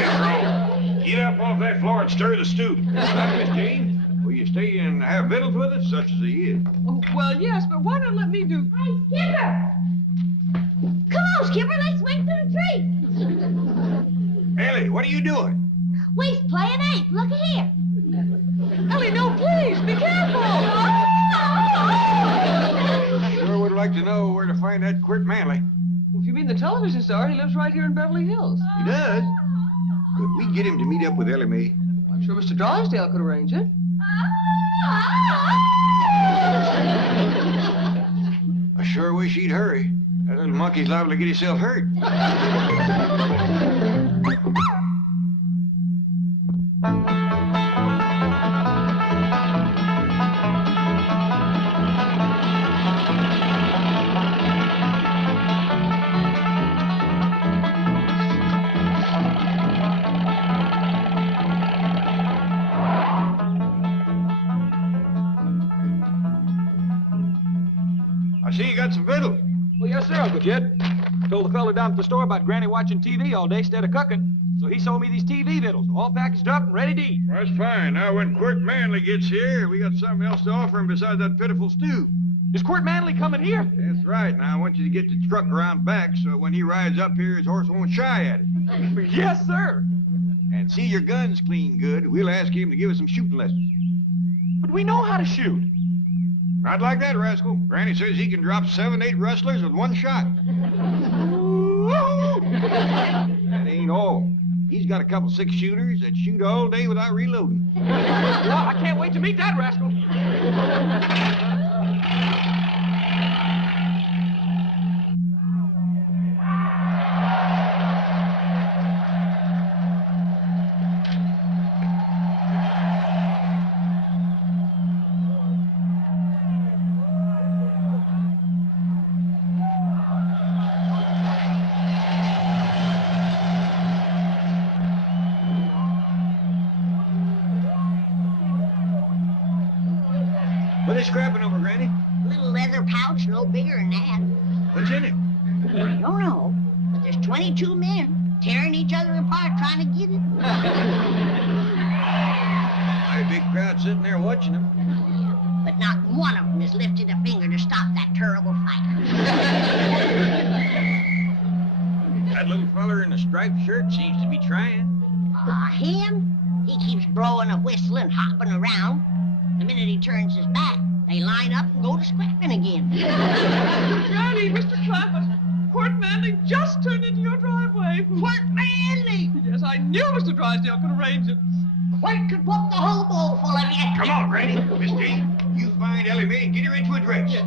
Jethro, get up off that floor and stir the stew. Miss Jane, will you stay and have victuals with us, such as he is? Oh, well, yes, but why not let me do... Hey, Skipper! Come on, Skipper, let's swing through the tree. Elly, what are you doing? We's playing ape. Look here. Elly, no, please, be careful! I sure would like to know where to find that Quirt Manley. Well, if you mean the television star, he lives right here in Beverly Hills. He does? Could we get him to meet up with Elly Mae? I'm sure Mr. Drysdale could arrange it. I sure wish he'd hurry. That little monkey's liable to get himself hurt. I see you got some victuals. Well, yes, sir, Uncle Jed. Told the fella down at the store about Granny watching TV all day instead of cooking. So he sold me these TV victuals, all packaged up and ready to eat. Well, that's fine. Now, when Quirt Manley gets here, we got something else to offer him besides that pitiful stew. Is Quirt Manley coming here? That's right. Now, I want you to get the truck around back so when he rides up here, his horse won't shy at it. Yes, sir. And see your gun's clean good. We'll ask him to give us some shooting lessons. But we know how to shoot. Not like that, rascal. Granny says he can drop 7, 8 rustlers with one shot. That ain't all. He's got a couple 6-shooters that shoot all day without reloading. Well, I can't wait to meet that rascal. What are they scrapping over, Granny? A little leather pouch, no bigger than that. What's in it? I don't know, but there's 22 men tearing each other apart trying to get it. A big crowd sitting there watching them. But not one of them has lifted a finger to stop that terrible fight. That little feller in the striped shirt seems to be trying. Him? He keeps blowing a whistle and hopping around. The minute he turns his back, they line up and go to scrapping again. Granny, Mr. Clampett, Quirt Manley just turned into your driveway. Quirt Manley! Yes, I knew Mr. Drysdale could arrange it. Quirt could whoop the whole bowl full of you. Come on, Granny. Miss Jane, you find Elly Mae and get her into a dress. Yes.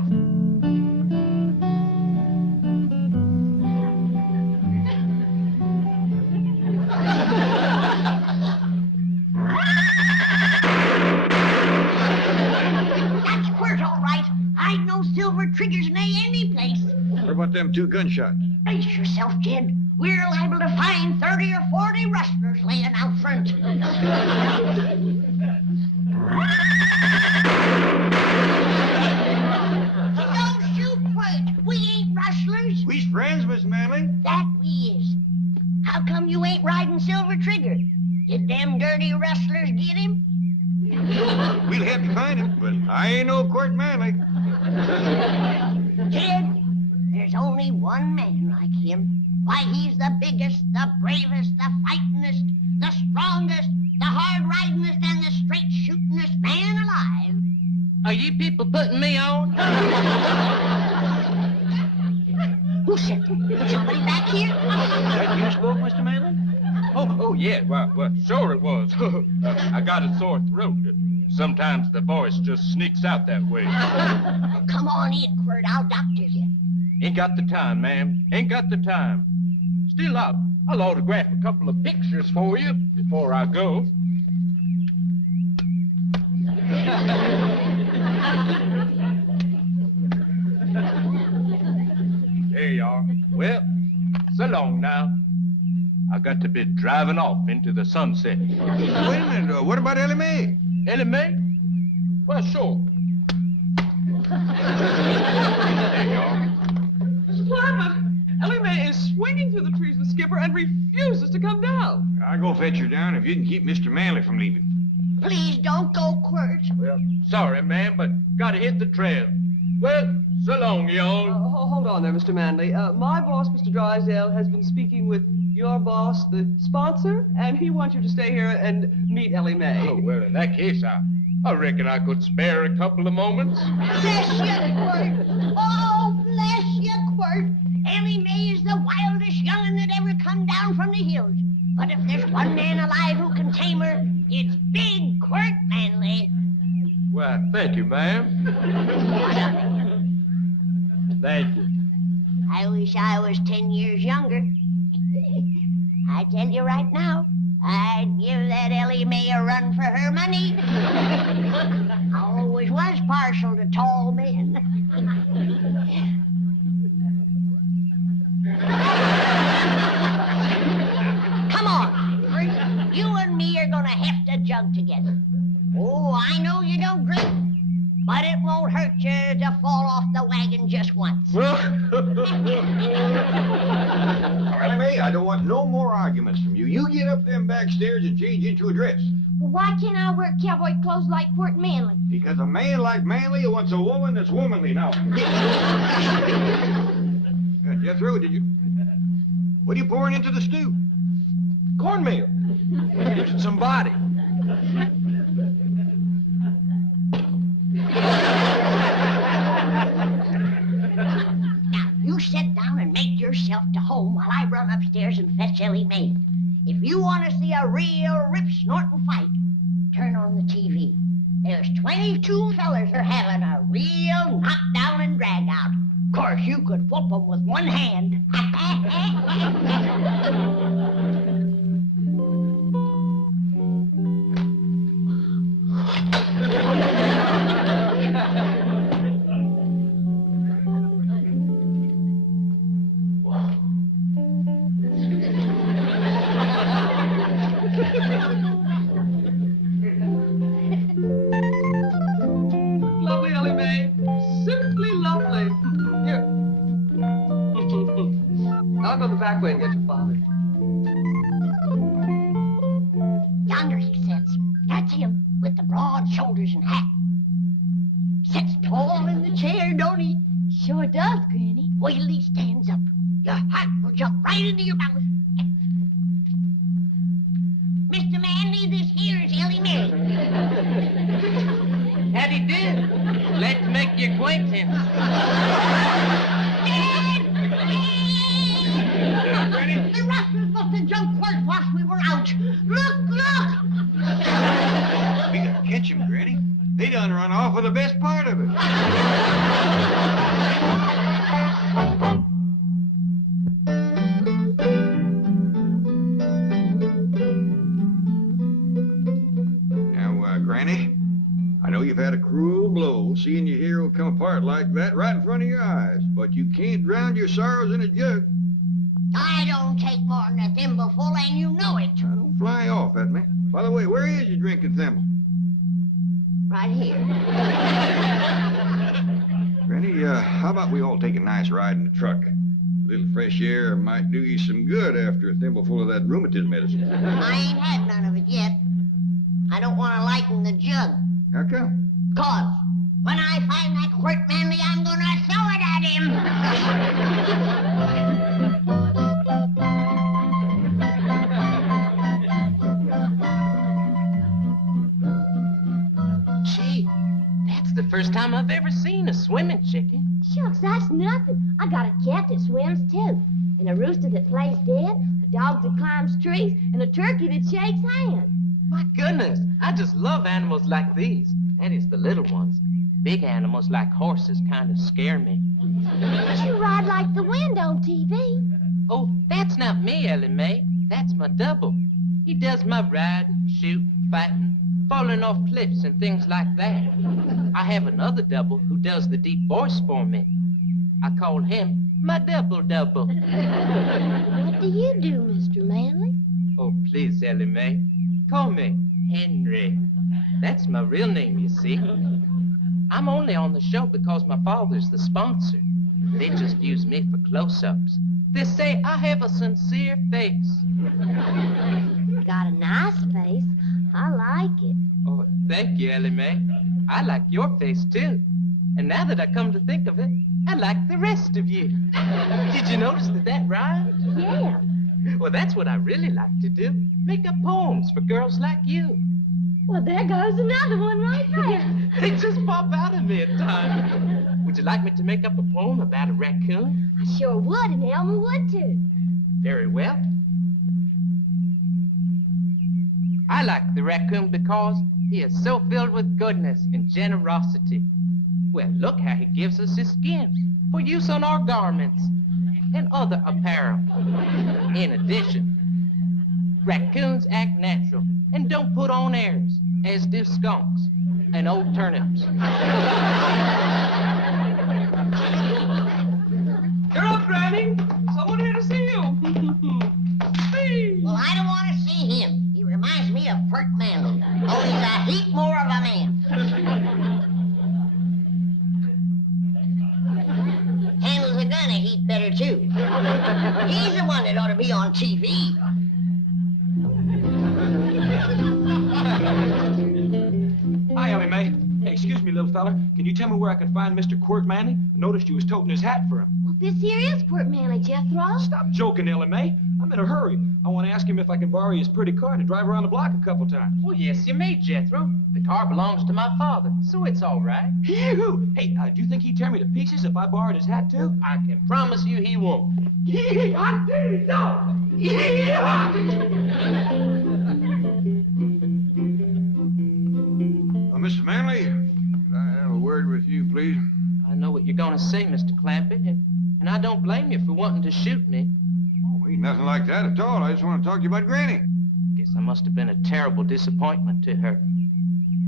That's Quirt, all right. I'd no silver triggers in any place. What about them 2 gunshots? Brace yourself, kid. We're liable to find 30 or 40 rustlers laying out front. Don't shoot, Quirt. We ain't rustlers. We's friends, Miss Manley. That we is. How come you ain't riding Silver Trigger? Did them dirty rustlers get him? We'll help you find him, but I ain't no Quirt Manley. Kid, there's only one man like him. Why, he's the biggest, the bravest, the fightingest, the strongest, the hard-ridingest, and the straight-shootingest man alive. Are you people putting me on? Who said that? Somebody back here? That you spoke, Mr. Manley? Oh, yeah. Well, sure it was. I got a sore throat. Sometimes the voice just sneaks out that way. Come on in, Quirt. I'll doctor you. Ain't got the time, ma'am. Ain't got the time. Still, I'll autograph a couple of pictures for you before I go. There you are. Well, so long now. I got to be driving off into the sunset. Wait a minute. What about Elly Mae? Elly Mae? Well, sure. There you are. Mr. Clampett, Elly Mae is swinging through the trees with Skipper and refuses to come down. I'll go fetch her down if you can keep Mr. Manley from leaving. Please don't go, Quirt. Well, sorry, ma'am, but gotta hit the trail. Well, so long, y'all. Hold on there, Mr. Manley. My boss, Mr. Drysdale, has been speaking with your boss, the sponsor, and he wants you to stay here and meet Elly Mae. Oh, well, in that case, I reckon I could spare a couple of moments. Bless you, Quirt. Oh, bless you, Quirt. Elly Mae is the wildest young'un that ever come down from the hills. But if there's one man alive who can tame her, it's big Quirt Manley. Well, thank you, ma'am. Thank you. I wish I was 10 years younger. I tell you right now, I'd give that Elly Mae a run for her money. I always was partial to tall men. Come on, you and me are gonna heft a jug together. Oh, I know you don't drink, but it won't hurt you to fall off the wagon just once. Elly Mae, I don't want no more arguments from you. You get up them back stairs and change into a dress. Well, why can't I wear cowboy clothes like Quirt Manley? Because a man like Manley wants a woman that's womanly now. You through, did you? What are you pouring into the stew? Cornmeal. Gives it some body. Now, you sit down and make yourself to home while I run upstairs and fetch Elly Mae. If you want to see a real rip-snorting fight, turn on the TV. There's 22 fellas are having a real knockdown and drag-out. Of course, you could whoop them with one hand. Lovely, Elly Mae. Simply lovely. Here. I'll go the back way and get your father. Yonder he sits. That's him, with the broad shoulders and hat. Sits tall in the chair, don't he? Sure does, Granny. Wait till he stands up. Your heart will jump right into your mouth. Mr. Manley, this here is Elly Mae. Howdy do. Let's make your acquaintance. The rustlers must have jumped first whilst we were out. Look, look! We gotta catch him, Granny. They done run off with the best part of it. Now, Granny, I know you've had a cruel blow seeing your hero come apart like that right in front of your eyes, but you can't drown your sorrows in a jug. I don't take more than a thimbleful, and you know it. Don't fly off at me. By the way, where is your drinking thimble? Right here. Granny, how about we all take a nice ride in the truck? A little fresh air might do you some good after a thimbleful of that rheumatism medicine. I ain't had none of it yet. I don't want to lighten the jug. How come? 'Cause when I find that Quirt Manley, I'm gonna throw it at him. Gee, that's the first time I've ever seen a swimming chicken. Shucks, that's nothing. I got a cat that swims too, and a rooster that plays dead, a dog that climbs trees, and a turkey that shakes hands. My goodness, I just love animals like these. That is, the little ones. Big animals like horses kind of scare me. But you ride like the wind on TV. Oh, that's not me, Elly Mae. That's my double. He does my riding, shooting, fighting, falling off cliffs and things like that. I have another double who does the deep voice for me. I call him my double-double. What do you do, Mr. Manley? Oh, please, Elly Mae. Call me Henry. That's my real name, you see. I'm only on the show because my father's the sponsor. They just use me for close-ups. They say I have a sincere face. Got a nice face. I like it. Oh, thank you, Elly Mae. I like your face, too. And now that I come to think of it, I like the rest of you. Did you notice that rhymed? Yeah. Well, that's what I really like to do. Make up poems for girls like you. Well, there goes another one right there. They just pop out of me at times. Would you like me to make up a poem about a raccoon? I sure would, and Elmer would, too. Very well. I like the raccoon because he is so filled with goodness and generosity. Well, look how he gives us his skin for use on our garments and other apparel. In addition, raccoons act natural and don't put on airs, as do skunks and old turnips. You're up, Granny. Someone here to see you. Well, I don't want to see him. He reminds me of Quirt Manley. Oh, he's a heap more of a man. Handles a gun a heap better, too. He's the one that ought to be on TV. Hi, Elly Mae. Hey, excuse me, little fella. Can you tell me where I can find Mr. Quirt Manley? I noticed you was toting his hat for him. Well, this here is Quirt Manley, Jethro. Stop joking, Elly Mae. I'm in a hurry. I want to ask him if I can borrow his pretty car to drive around the block a couple times. Well, yes, you may, Jethro. The car belongs to my father, so it's all right. Phew! Hey, do you think he'd tear me to pieces if I borrowed his hat, too? I can promise you he won't. Mr. Manley, could I have a word with you, please? I know what you're going to say, Mr. Clampett, and I don't blame you for wanting to shoot me. Oh, ain't nothing like that at all. I just want to talk to you about Granny. Guess I must have been a terrible disappointment to her.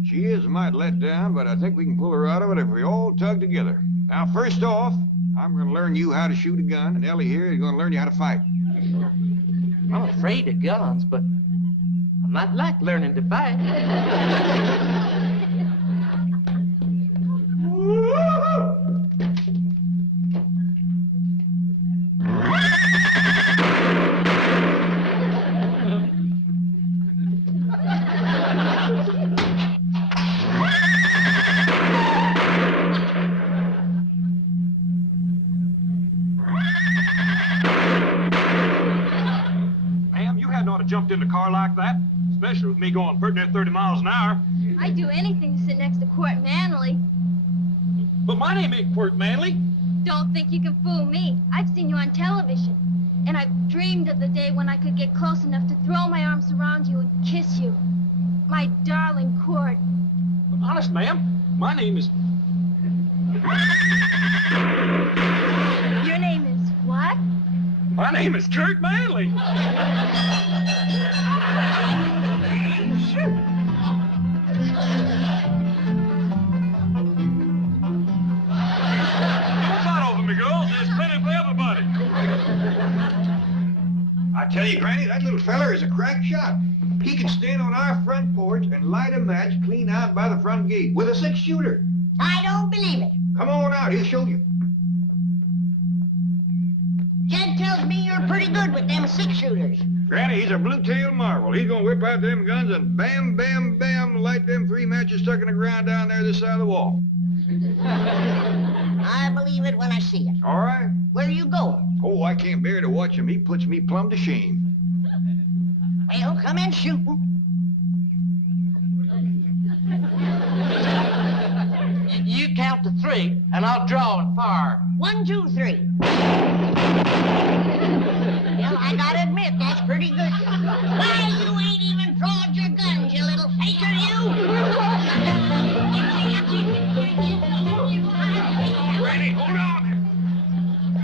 She is a mite let down, but I think we can pull her out of it if we all tug together. Now, first off, I'm going to learn you how to shoot a gun, and Elly here is going to learn you how to fight. I'm afraid of guns, but I might like learning to fight. Ma'am, you hadn't ought to jumped in the car like that, especially with me going pretty near 30 miles an hour. I'd do anything to sit next to Quirt Manley. But my name ain't Quirt Manley. Don't think you can fool me. I've seen you on television. And I've dreamed of the day when I could get close enough to throw my arms around you and kiss you. My darling Quirt. But honest, ma'am, my name is... Your name is what? My name is Quirt Manley. Shoot. Me, girls. There's plenty for everybody. I tell you, Granny, that little feller is a crack shot. He can stand on our front porch and light a match clean out by the front gate with a 6-shooter. I don't believe it. Come on out, he'll show you. Jed tells me you're pretty good with them 6-shooters. Granny, he's a blue-tailed marvel. He's gonna whip out them guns and bam, bam, bam, light them 3 matches stuck in the ground down there this side of the wall. I believe it when I see it. All right. Where you going? Oh, I can't bear to watch him. He puts me plumb to shame. Well, come in shooting. You count to 3, and I'll draw and fire. 1, 2, 3. Well, I gotta admit, that's pretty good. Why, you ain't even drawed your guns, you little faker, you! Granny, hold on!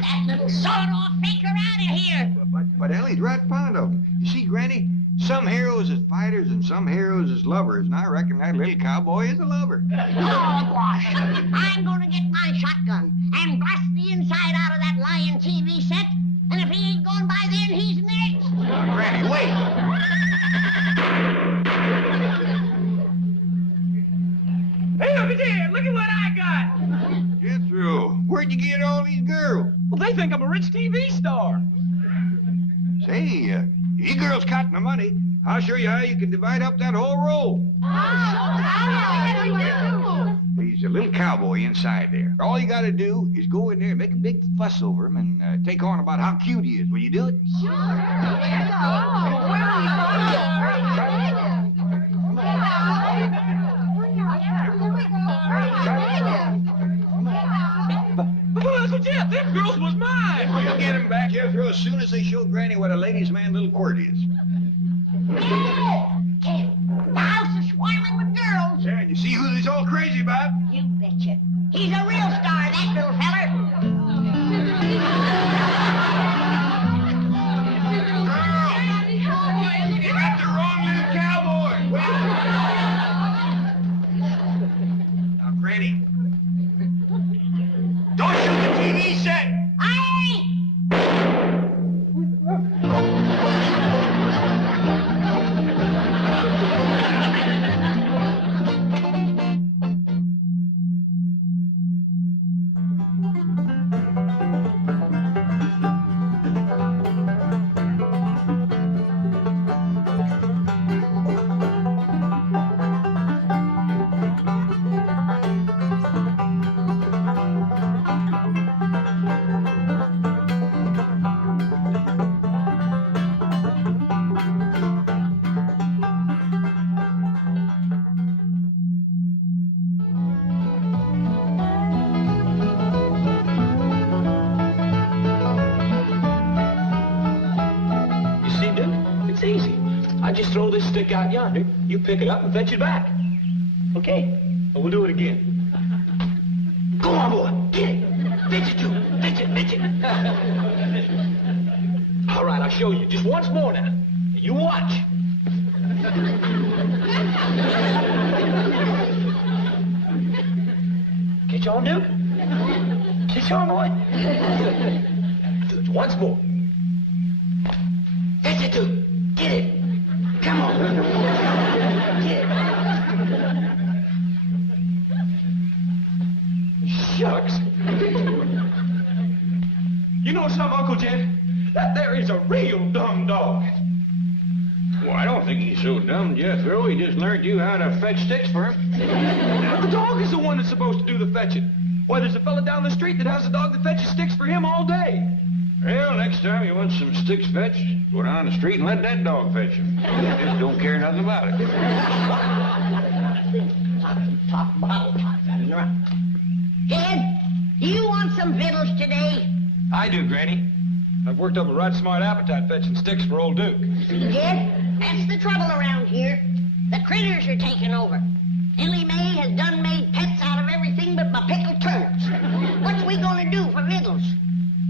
That little sawed-off faker out of here! But Elly's right fond of him. You see, Granny, some heroes is fighters and some heroes is lovers, and I reckon that little cowboy is a lover. Oh, gosh. I'm gonna get my shotgun and blast the inside out of that lying TV set, and if he ain't gone by then, he's next. Granny, wait! Hey, look at there! Look at what I got! Get through. Where'd you get all these girls? Well, they think I'm a rich TV star. Say, you girls caught my money. I'll show you how you can divide up that whole roll. He's a little cowboy inside there. All you gotta do is go in there and make a big fuss over him and take on about how cute he is. Will you do it? Sure. But Jeff, them girls was mine. You'll get him back, Jethro, as soon as they show Granny what a ladies' man little quirt is. The house is swarming with girls. Yeah, you see who he's all crazy about? You betcha. He's a real star, that little feller. You got the wrong little cowboy. Now, Granny, don't shoot the TV set. Aye! I just throw this stick out yonder, you pick it up and fetch it back. Okay? Well, we'll do it again. Go on, boy. Get it. Fetch it, too. Fetch it, fetch it. All right, I'll show you. Just once more now. You watch. Catch on, Duke? Catch on, boy. Just once more. Fetch it, Duke. Get it. Come on. Get it. Shucks. You know something, Uncle Jen? That there is a real dumb dog. Well, I don't think he's so dumb, Jethro. He just learned you how to fetch sticks for him. But the dog is the one that's supposed to do the fetching. Why, there's a fella down the street that has a dog that fetches sticks for him all day. Well, next time you want some sticks fetched, go down the street and let that dog fetch them. He just don't care nothing about it. Top bottle. Ed, do you want some victuals today? I do, Granny. I've worked up a right smart appetite fetching sticks for old Duke. Ed, that's the trouble around here. The critters are taking over. Elly May has done made pets out of everything but my pickled turnips. What's we gonna do for victuals?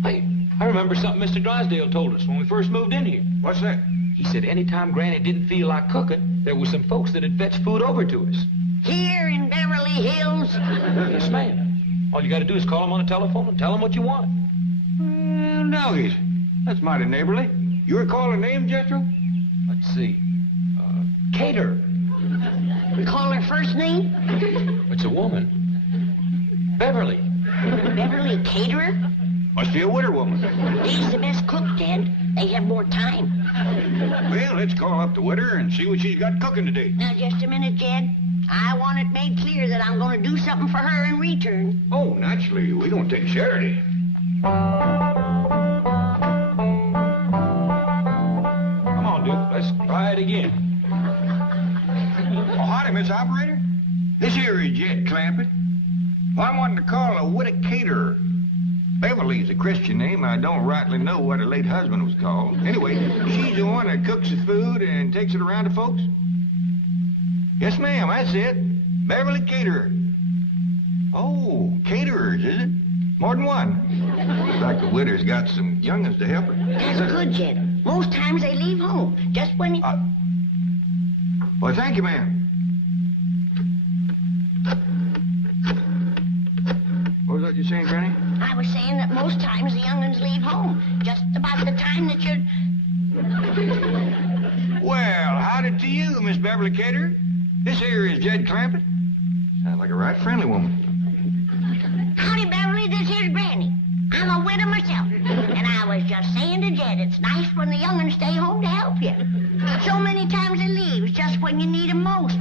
Hey, I remember something Mr. Drysdale told us when we first moved in here. What's that? He said anytime Granny didn't feel like cooking, there were some folks that'd fetch food over to us. Here in Beverly Hills? Yes, ma'am. All you gotta do is call them on the telephone and tell them what you want. Well, now that's mighty neighborly. You recall her name, Jethro? Let's see. Cater. We call her first name? It's a woman. Beverly. Beverly Caterer? Must be a winter woman. She's the best cook, Ted. They have more time. Well, let's call up the widow and see what she's got cooking today. Now, just a minute, Jed. I want it made clear that I'm going to do something for her in return. Oh, naturally, we don't take charity. Come on, Duke, let's try it again. Oh, howdy, Miss Operator. This here is Jed Clampett. Well, I wanted to call a widow caterer. Beverly's a Christian name. I don't rightly know what her late husband was called. Anyway, she's the one that cooks the food and takes it around to folks. Yes, ma'am, that's it. Beverly Caterer. Oh, caterers, is it? More than one. Looks like the widow's got some young'uns to help her. That's good, Jed. Most times they leave home, just when you... Well, thank you, ma'am. What was that you saying, Granny? I was saying that most times the young'uns leave home, just about the time that you're... Well, howdy to you, Miss Beverly Caterer. This here is Jed Clampett. Sounds like a right friendly woman. Howdy, Beverly, this here's Granny. I'm a widow myself. And I was just saying to Jed, it's nice when the young'uns stay home to help you. So many times they leave, just when you need 'em most.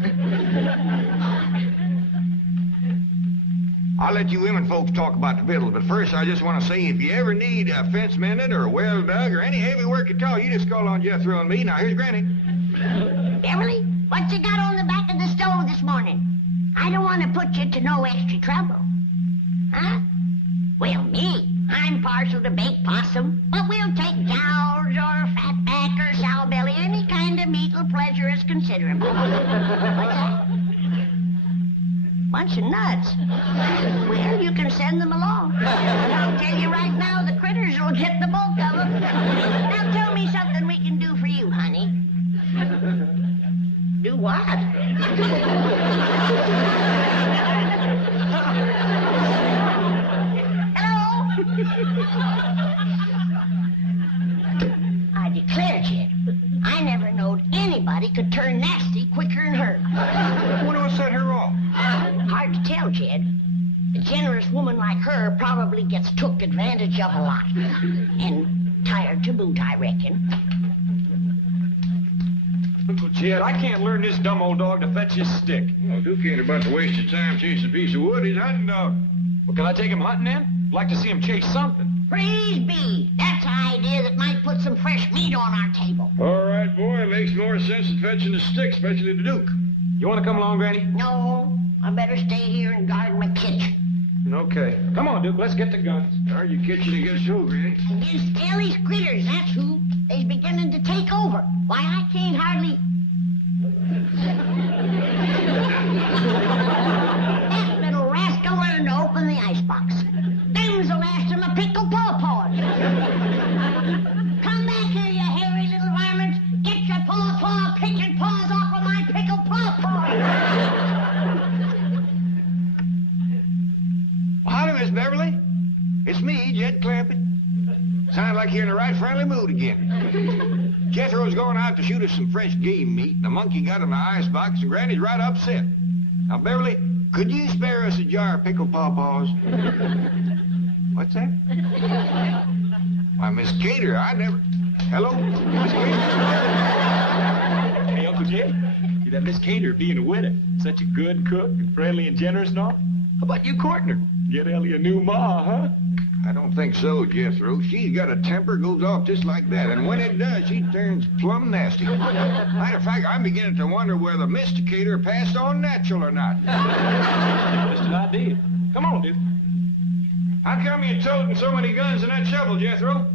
I'll let you women folks talk about the victuals, but first I just want to say if you ever need a fence mended or a well dug or any heavy work at all, you just call on Jethro and me. Now, here's Granny. Beverly, what you got on the back of the stove this morning? I don't want to put you to no extra trouble. Huh? Well, me, I'm partial to baked possum, but we'll take jowls or fatback or sow belly, any kind of meat will pleasure us considerable. What's that? Bunch of nuts. Well, you can send them along. I'll tell you right now, the critters will get the bulk of them. Now tell me something we can do for you, honey. Do what? Hello? I declare, Jed, I never knowed anybody could turn nasty quicker than her. What set her off? Hard to tell, Jed. A generous woman like her probably gets took advantage of a lot. And tired to boot, I reckon. Uncle Jed, I can't learn this dumb old dog to fetch his stick. Well, Duke ain't about to waste your time chasing a piece of wood. He's a hunting dog. Well, can I take him hunting then? I'd like to see him chase something. Praise be. That's an idea that might put some fresh meat on our table. All right, boy. It makes more sense than fetching a stick, especially the Duke. You want to come along, Granny? No, I better stay here and guard my kitchen. Okay. Come on, Duke. Let's get the guns. Are you kitchen against who, Granny? Against Elly's critters, that's who. They's beginning to take over. Why, I can't hardly... That little rascal learned to open the icebox. Them's the last of my pickle paw-paws. Come back here, you hairy little varmints. Get your paw-paw picking paws off of my pickle paw-paws. Well, howdy, Miss Beverly. It's me, Jed Clampett. Sounds like you're in a right friendly mood again. Jethro's going out to shoot us some fresh game meat, and the monkey got in the icebox, and Granny's right upset. Now, Beverly, could you spare us a jar of pickled pawpaws? What's that? Why, Miss Cater, I never... Hello? Miss Cater? Hey, Uncle Jed, see that Miss Cater being a widow, such a good cook and friendly and generous and all? How about you courting her? Get Elly a new ma, huh? I don't think so, Jethro. She's got a temper, goes off just like that. And when it does, she turns plumb nasty. Matter of fact, I'm beginning to wonder whether Mr. Cater passed on natural or not. Just an idea. Come on, dude. How come you're toting so many guns and that shovel, Jethro?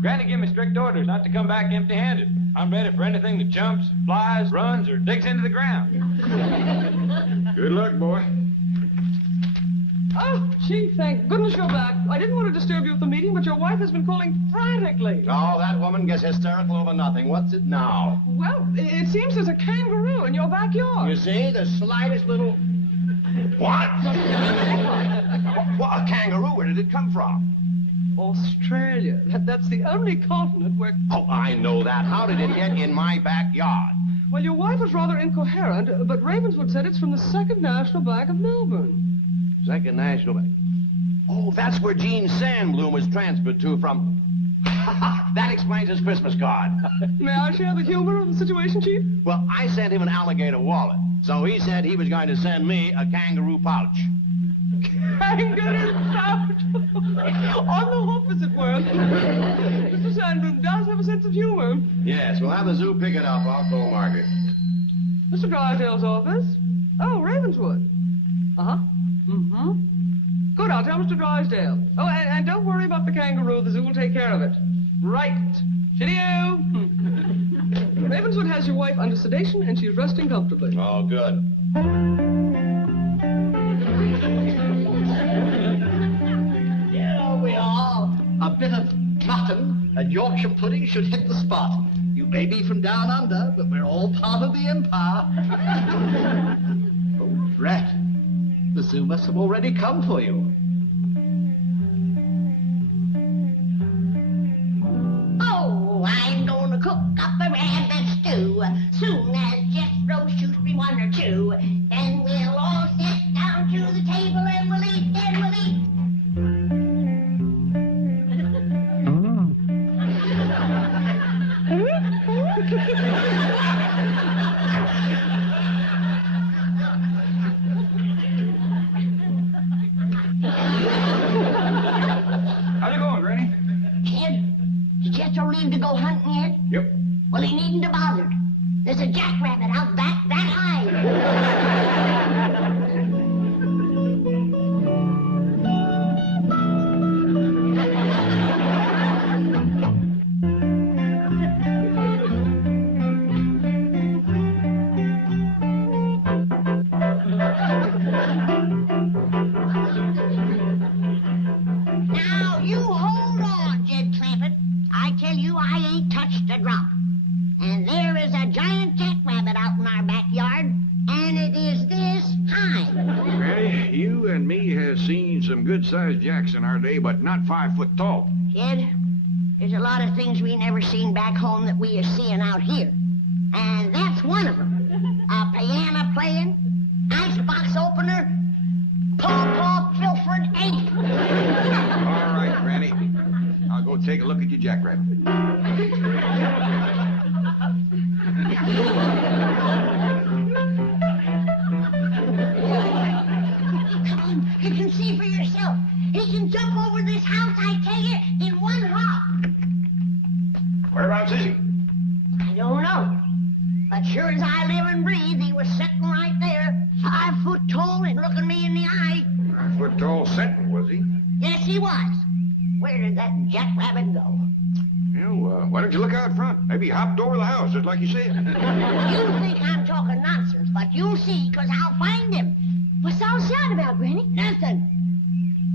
Granny gave me strict orders not to come back empty-handed. I'm ready for anything that jumps, flies, runs, or digs into the ground. Good luck, boy. Oh, gee, thank goodness you're back. I didn't want to disturb you at the meeting, but your wife has been calling frantically. Oh, that woman gets hysterical over nothing. What's it now? Well, it seems there's a kangaroo in your backyard. You see, the slightest little... What? What? A kangaroo? Where did it come from? Australia. That's the only continent where... Oh, I know that. How did it get in my backyard? Well, your wife was rather incoherent, but Ravenswood said it's from the Second National Bank of Melbourne. Second National Bank. Oh, that's where Gene Sandbloom was transferred to from... That explains his Christmas card. May I share the humor of the situation, Chief? Well, I sent him an alligator wallet, so he said he was going to send me a kangaroo pouch. Kangaroo pouch! On the hoof, as it were. Mr. Sandman does have a sense of humor. Yes, we'll have the zoo pick it up. I'll go mark it. Mr. Drysdale's office? Oh, Ravenswood. Uh-huh. Mm-hmm. Good, I'll tell Mr. Drysdale. Oh, and don't worry about the kangaroo. The zoo will take care of it. Right. Cheerio! Ravenswood has your wife under sedation, and she's resting comfortably. Oh, good. Here we are. A bit of mutton and Yorkshire pudding should hit the spot. You may be from down under, but we're all part of the empire. Oh, drat. The zoo must have already come for you. Oh, I'm gonna cook up a rabbit stew. Soon as Jethro shoots me one or two, then we'll all sit down to the table and we'll eat, and we'll eat. How's it going, Granny? Kid, did Jethro leave to go hunting yet? Yep. Well, he needn't have bothered. There's a jackrabbit out back that high. Now, you hold on, Jed Clampett. I tell you, I ain't touched a drop. And there is a giant jackrabbit out in our backyard, and it is this high. Granny, you and me has seen some good-sized jacks in our day, but not 5 foot tall. Kid, there's a lot of things we never seen back home that we are seeing out here. And that's one of them. A piano playing, icebox opener, paw Filford ape. All right, Granny. I'll go take a look at your jackrabbit. Come on, you can see for yourself. He can jump over this house, I tell you, in one hop. Whereabouts is he? I don't know. But sure as I live and breathe, he was sitting right there, 5 foot tall and looking me in the eye. 5 foot tall sitting, was he? Yes, he was. Where did that jackrabbit go? Well, why don't you look out front? Maybe he hopped over the house, just like you said. You think I'm talking nonsense, but you'll see, 'cause I'll find him. What's all shouting about, Granny? Nothing.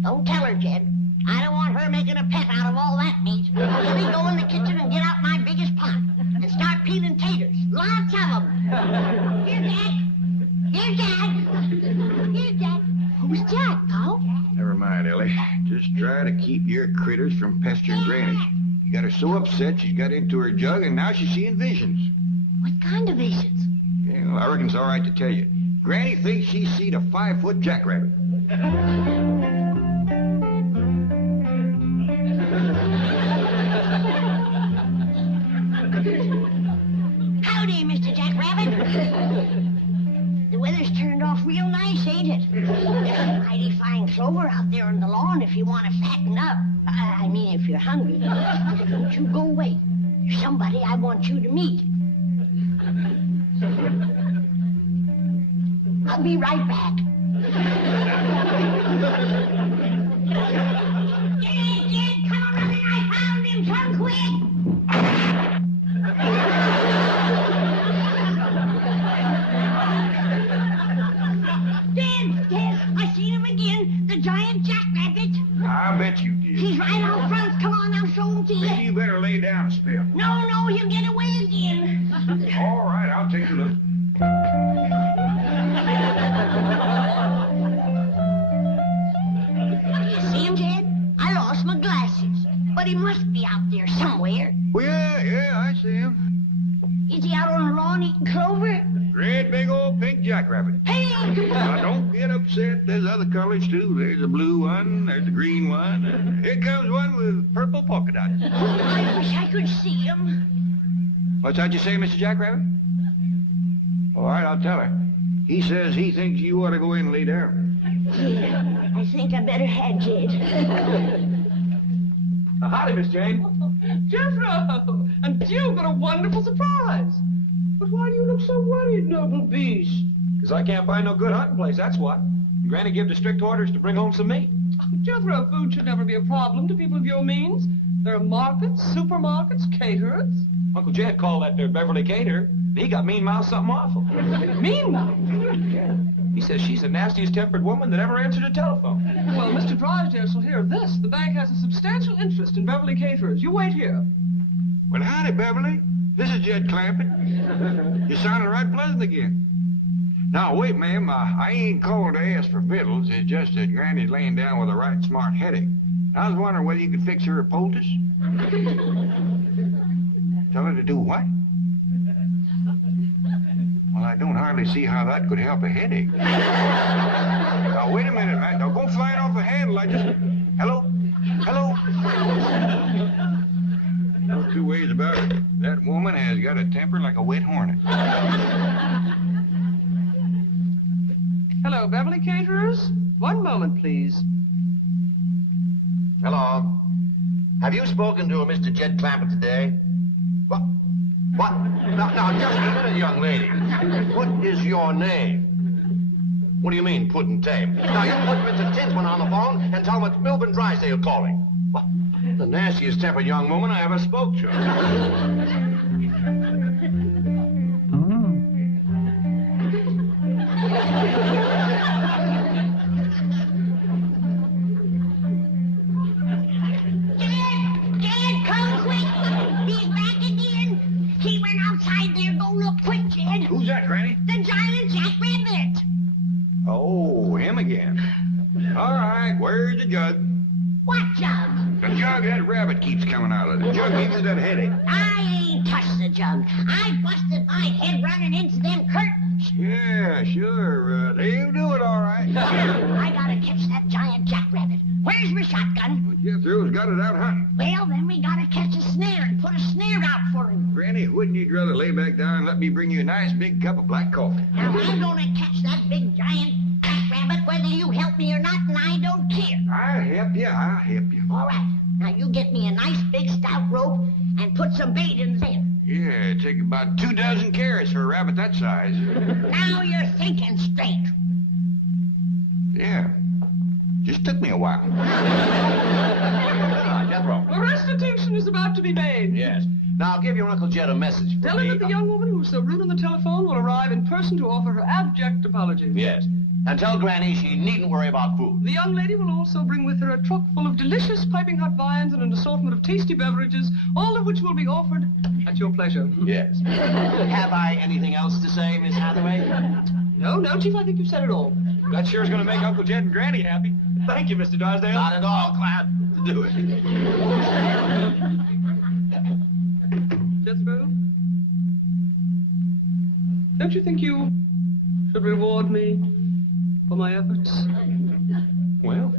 Don't tell her, Jed. I don't want her making a pet out of all that meat. Let me go in the kitchen and get out my biggest pot and start peeling taters. Lots of them. Here, Jack. Here, Jack. Here, Jack. Who's Jack, Paul? Never mind, Elly. Just try to keep your critters from pestering Granny. You got her so upset she's got into her jug, and now she's seeing visions. What kind of visions? Yeah, well, I reckon it's all right to tell you. Granny thinks she's seen a 5 foot jackrabbit. Howdy, Mr. Jackrabbit. The weather's turned off real nice, ain't it? There's some mighty fine clover out there on the lawn if you want to fatten up. I mean, if you're hungry. Don't you go away. There's somebody I want you to meet. I'll be right back. Jed, come on running. I found him. Come quick. Dad, I seen him again. The giant jackrabbit. I bet you did. He's right out front. Come on, I'll show him to you. Maybe you better lay down a spell. No, he'll get away again. All right, I'll take a look. You see him, Jed? I lost my glasses. But he must be out there somewhere. Well, yeah, I see him. Is he out on the lawn eating clover? Great big old pink jackrabbit. Hey! Now, don't get upset. upset. There's other colors, too. There's a blue one, there's a green one. Here comes one with purple polka dots. I wish I could see him. What's that you say, Mr. Jackrabbit? All right, I'll tell her. He says he thinks you ought to go in and lay down. Yeah, I think I better head, Jed. Howdy, Miss Jane. Jethro! And you've got a wonderful surprise. But why do you look so worried, noble beast? Because I can't find no good hunting place, that's what. And Granny gave the strict orders to bring home some meat. Jethro, food should never be a problem to people of your means. There are markets, supermarkets, caterers. Uncle Jed called that there Beverly caterer. He got mean-mouthed something awful. Mean-mouthed? Yeah. He says she's the nastiest tempered woman that ever answered a telephone. Well, Mr. Drysdale shall hear this. The bank has a substantial interest in Beverly caterers. You wait here. Well, howdy, Beverly. This is Jed Clampett. You're sounding right pleasant again. Now, wait, ma'am. I ain't called to ask for victuals. It's just that Granny's laying down with a right smart headache. I was wondering whether you could fix her a poultice. Tell her to do what? Well, I don't hardly see how that could help a headache. Now, wait a minute, man. Don't go flying off the handle. Hello? Hello? No two ways about it. That woman has got a temper like a wet hornet. Hello, Beverly caterers. One moment, please. Hello. Have you spoken to a Mr. Jed Clampett today? What? What? Now, just a minute, young lady. What is your name? What do you mean, put and tame? Now, you put Mr. Tinsman on the phone and tell him it's Milburn Drysdale calling. What? The nastiest tempered young woman I ever spoke to. Jed, come quick. He's back again. He went outside there. Go look quick, Jed. Who's that, Granny? The Giant Jackrabbit. Oh, him again. All right, where's the jug? What jug? The jug that rabbit keeps coming out of. The jug gives you that headache. I ain't touched the jug. I busted my head running into them curtains. Yeah, sure. They'll do it all right. I gotta catch that giant jackrabbit. Where's my shotgun? Jethro's got it out hunting. Well, then we gotta catch a snare and put a snare out for him. Granny, wouldn't you rather lay back down and let me bring you a nice big cup of black coffee? Now, I'm gonna catch that big giant jackrabbit whether you help me or not, and I don't care. I'll help you. All right. Now, you get me a nice big stout rope and put some bait in there. Yeah, it'd take about 2 dozen carrots for a rabbit that size. Now you're thinking straight. Yeah. Just took me a while. Jethro. A restitution is about to be made. Yes. Now, I'll give your Uncle Jed a message for Tell me. him that the young woman who was so rude on the telephone will arrive in person to offer her abject apologies. Yes. And tell Granny she needn't worry about food. The young lady will also bring with her a truck full of delicious piping hot viands and an assortment of tasty beverages, all of which will be offered at your pleasure. Yes. Have I anything else to say, Miss Hathaway? No, Chief, I think you've said it all. That sure is going to make Uncle Jed and Granny happy. Thank you, Mr. Drysdale. Not at all. Glad to do it. Jethro? Don't you think you should reward me for my efforts? Well,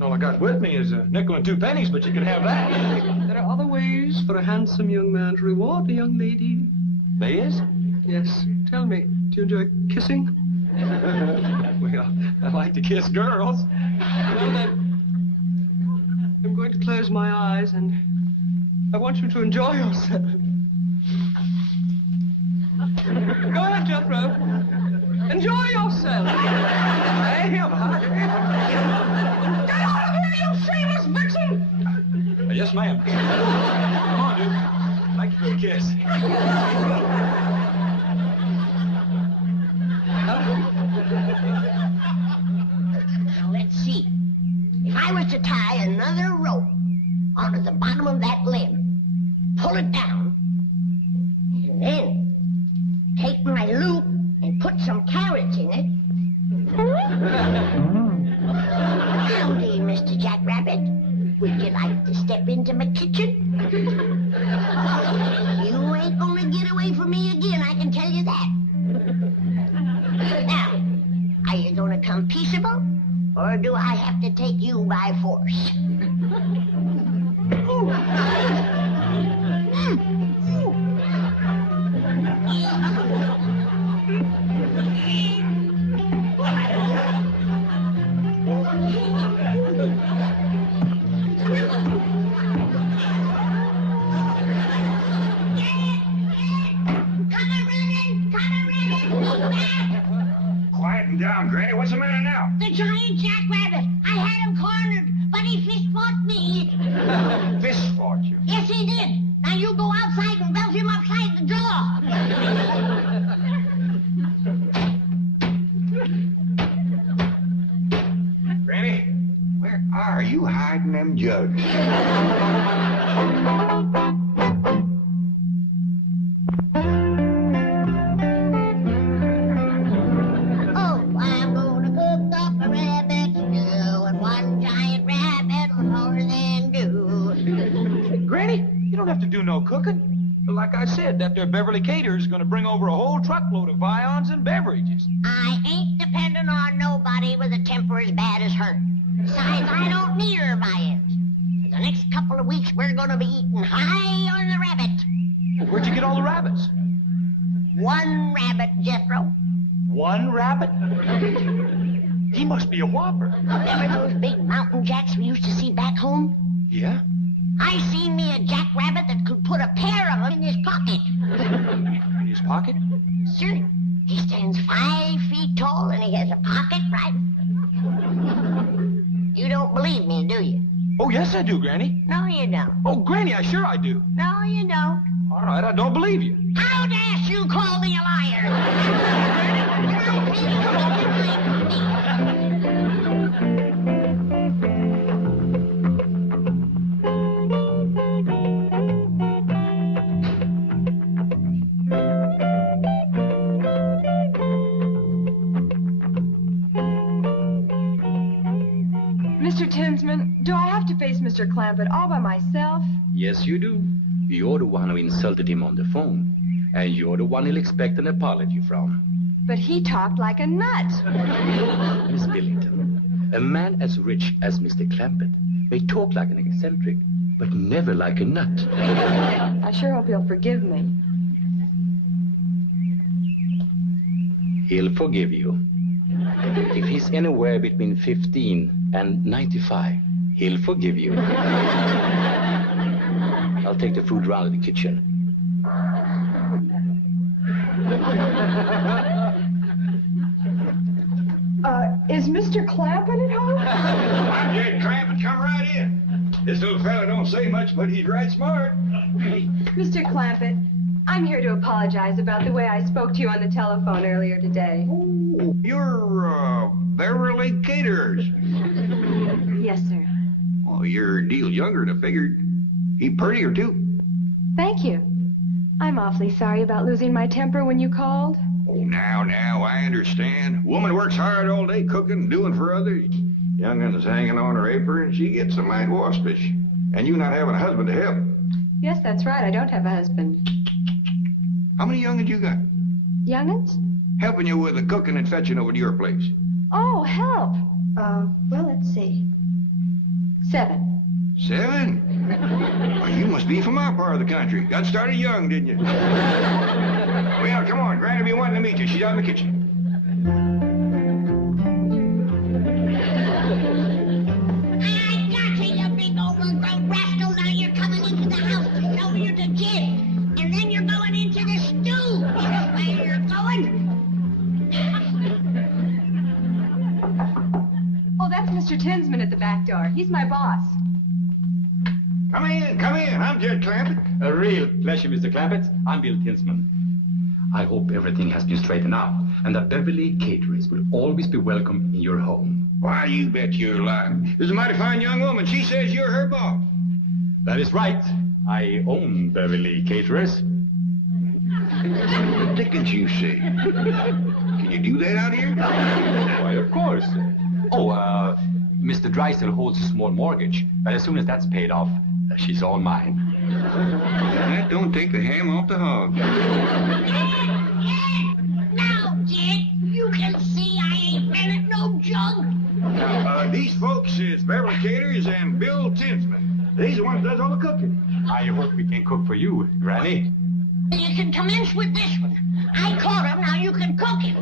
all I got with me is a nickel and 2 pennies, but you can have that. There are other ways for a handsome young man to reward a young lady. There is? Yes. Tell me, do you enjoy kissing? Well, I like to kiss girls. Well, then, I'm going to close my eyes, and I want you to enjoy yourself. Go ahead, Jethro. Enjoy yourself. I am. Get out of here, you shameless vixen! Yes, ma'am. Come on, dude. I'd like you for a kiss. Now, let's see. If I was to tie another rope onto the bottom of that limb, pull it down, and then take my loop and put some carrots in it. Howdy, Mr. Jackrabbit. Would you like to step into my kitchen? You ain't gonna get away from me again, I can tell you that. Now, are you gonna become peaceable, or do I have to take you by force? Quieten down, Granny. What's the matter now? The giant jackrabbit. I had him cornered, but he fist-fought me. Fist fought you? Yes, he did. Now you go outside and belt him upside the jaw. Granny, where are you hiding them jugs? Oh, I'm gonna cook up a rabbit stew, and one giant rabbit will more than do. Granny, you don't have to do no cooking. Like I said, that there Beverly Cater's gonna bring over a whole truckload of viands and beverages. I ain't depending on nobody with a temper as bad as her. Besides, I don't need her viands. For the next couple of weeks, we're gonna be eating high on the rabbit. Well, where'd you get all the rabbits? One rabbit, Jethro. One rabbit? He must be a whopper. Remember those big mountain jacks we used to see back home? Yeah? I seen me a jackrabbit that could put a pair of them in his pocket. In his pocket? Sure. He stands 5 feet tall and he has a pocket right. You don't believe me, do you? Oh, yes, I do, Granny. No, you don't. Oh, Granny, I sure I do. No, you don't. All right, I don't believe you. How dare you call me a liar? Mr. Tinsman, do I have to face Mr. Clampett all by myself? Yes, you do. You're the one who insulted him on the phone. And you're the one he'll expect an apology from. But he talked like a nut. Miss Billington, a man as rich as Mr. Clampett may talk like an eccentric, but never like a nut. I sure hope he'll forgive me. He'll forgive you. If he's anywhere between 15 and 95, he'll forgive you. I'll take the food round to the kitchen. Is Mr. Clampett at home? I'm Jed Clampett. Come right in. This little fella don't say much, but he's right smart. Mr. Clampett, I'm here to apologize about the way I spoke to you on the telephone earlier today. Oh, you're, Beverly Caterers. Yes, sir. Oh, you're a deal younger than I figured. He prettier, too. Thank you. I'm awfully sorry about losing my temper when you called. Oh, now, I understand. Woman works hard all day cooking, doing for others. Young'un's hanging on her apron, she gets a mite waspish. And you not having a husband to help. Yes, that's right. I don't have a husband. How many young'uns you got? Young'uns? Helping you with the cooking and fetching over to your place. Oh, help. Well, let's see. 7. 7? Well, you must be from our part of the country. Got started young, didn't you? Well, come on. Granny be wanting to meet you. She's out in the kitchen. I got you, you big overgrown rascal. Now you're coming into the house to show you the kid. And then you're going into the stew. That's where you're going. Oh, that's Mr. Tinsman at the back door. He's my boss. Come in. I'm Jed Clampett. A real pleasure, Mr. Clampett. I'm Bill Tinsman. I hope everything has been straightened out, and that Beverly Caterers will always be welcome in your home. Why, you bet your life. This is a mighty fine young woman. She says you're her boss. That is right. I own Beverly Caterers. What dickens you say? Can you do that out here? Why, of course. Oh, Mr. Drysdale holds a small mortgage, but as soon as that's paid off, she's all mine. That don't take the ham off the hog. Now, Jed, you can see I ain't been at no These folks is Beverly Caters and Bill Tinsman. These are the ones that does all the cooking. I hope we can cook for you, Granny. You can commence with this one. I caught him, now you can cook him.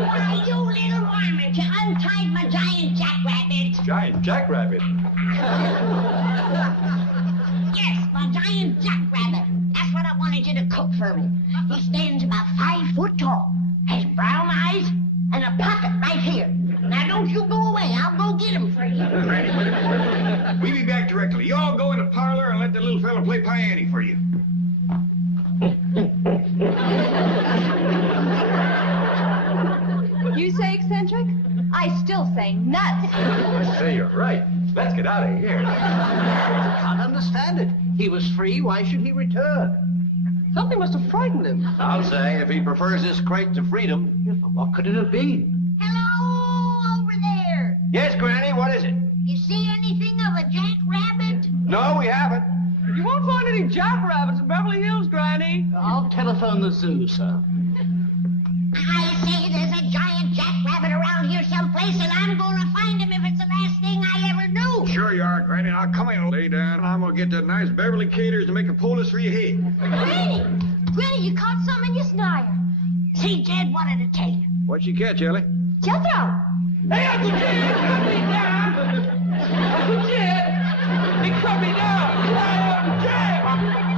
Why, you little varmint, you untied my giant jackrabbit. Giant Jackrabbit? Yes, my giant jackrabbit. That's what I wanted you to cook for me. He stands about 5 foot tall, has brown eyes, and a pocket right here. Now, don't you go away. I'll go get him for you. We'll be back directly. You all go in the parlor and let the little fella play piano for you. You say eccentric? I still say nuts. I say you're right. Let's get out of here. I can't understand it. He was free, why should he return? Something must have frightened him. I'll say, if he prefers this crate to freedom. What could it have been? Hello, over there. Yes, Granny, what is it? You see anything of a jackrabbit? No, we haven't. You won't find any jackrabbits in Beverly Hills, Granny. I'll telephone the zoo, sir. I say there's a giant jackrabbit around here someplace, and I'm gonna find him if it's the last thing I ever do. Sure you are, Granny. Now come in and lay down, and I'm gonna get that nice Beverly Caters to make a poultice for your head. Granny, you caught some in your snare. See, Jed wanted to tell you. What'd you catch, Elly? Jethro! Hey, Uncle Jed, cut me down! Uncle Jed, he cut me down! Uncle Jed!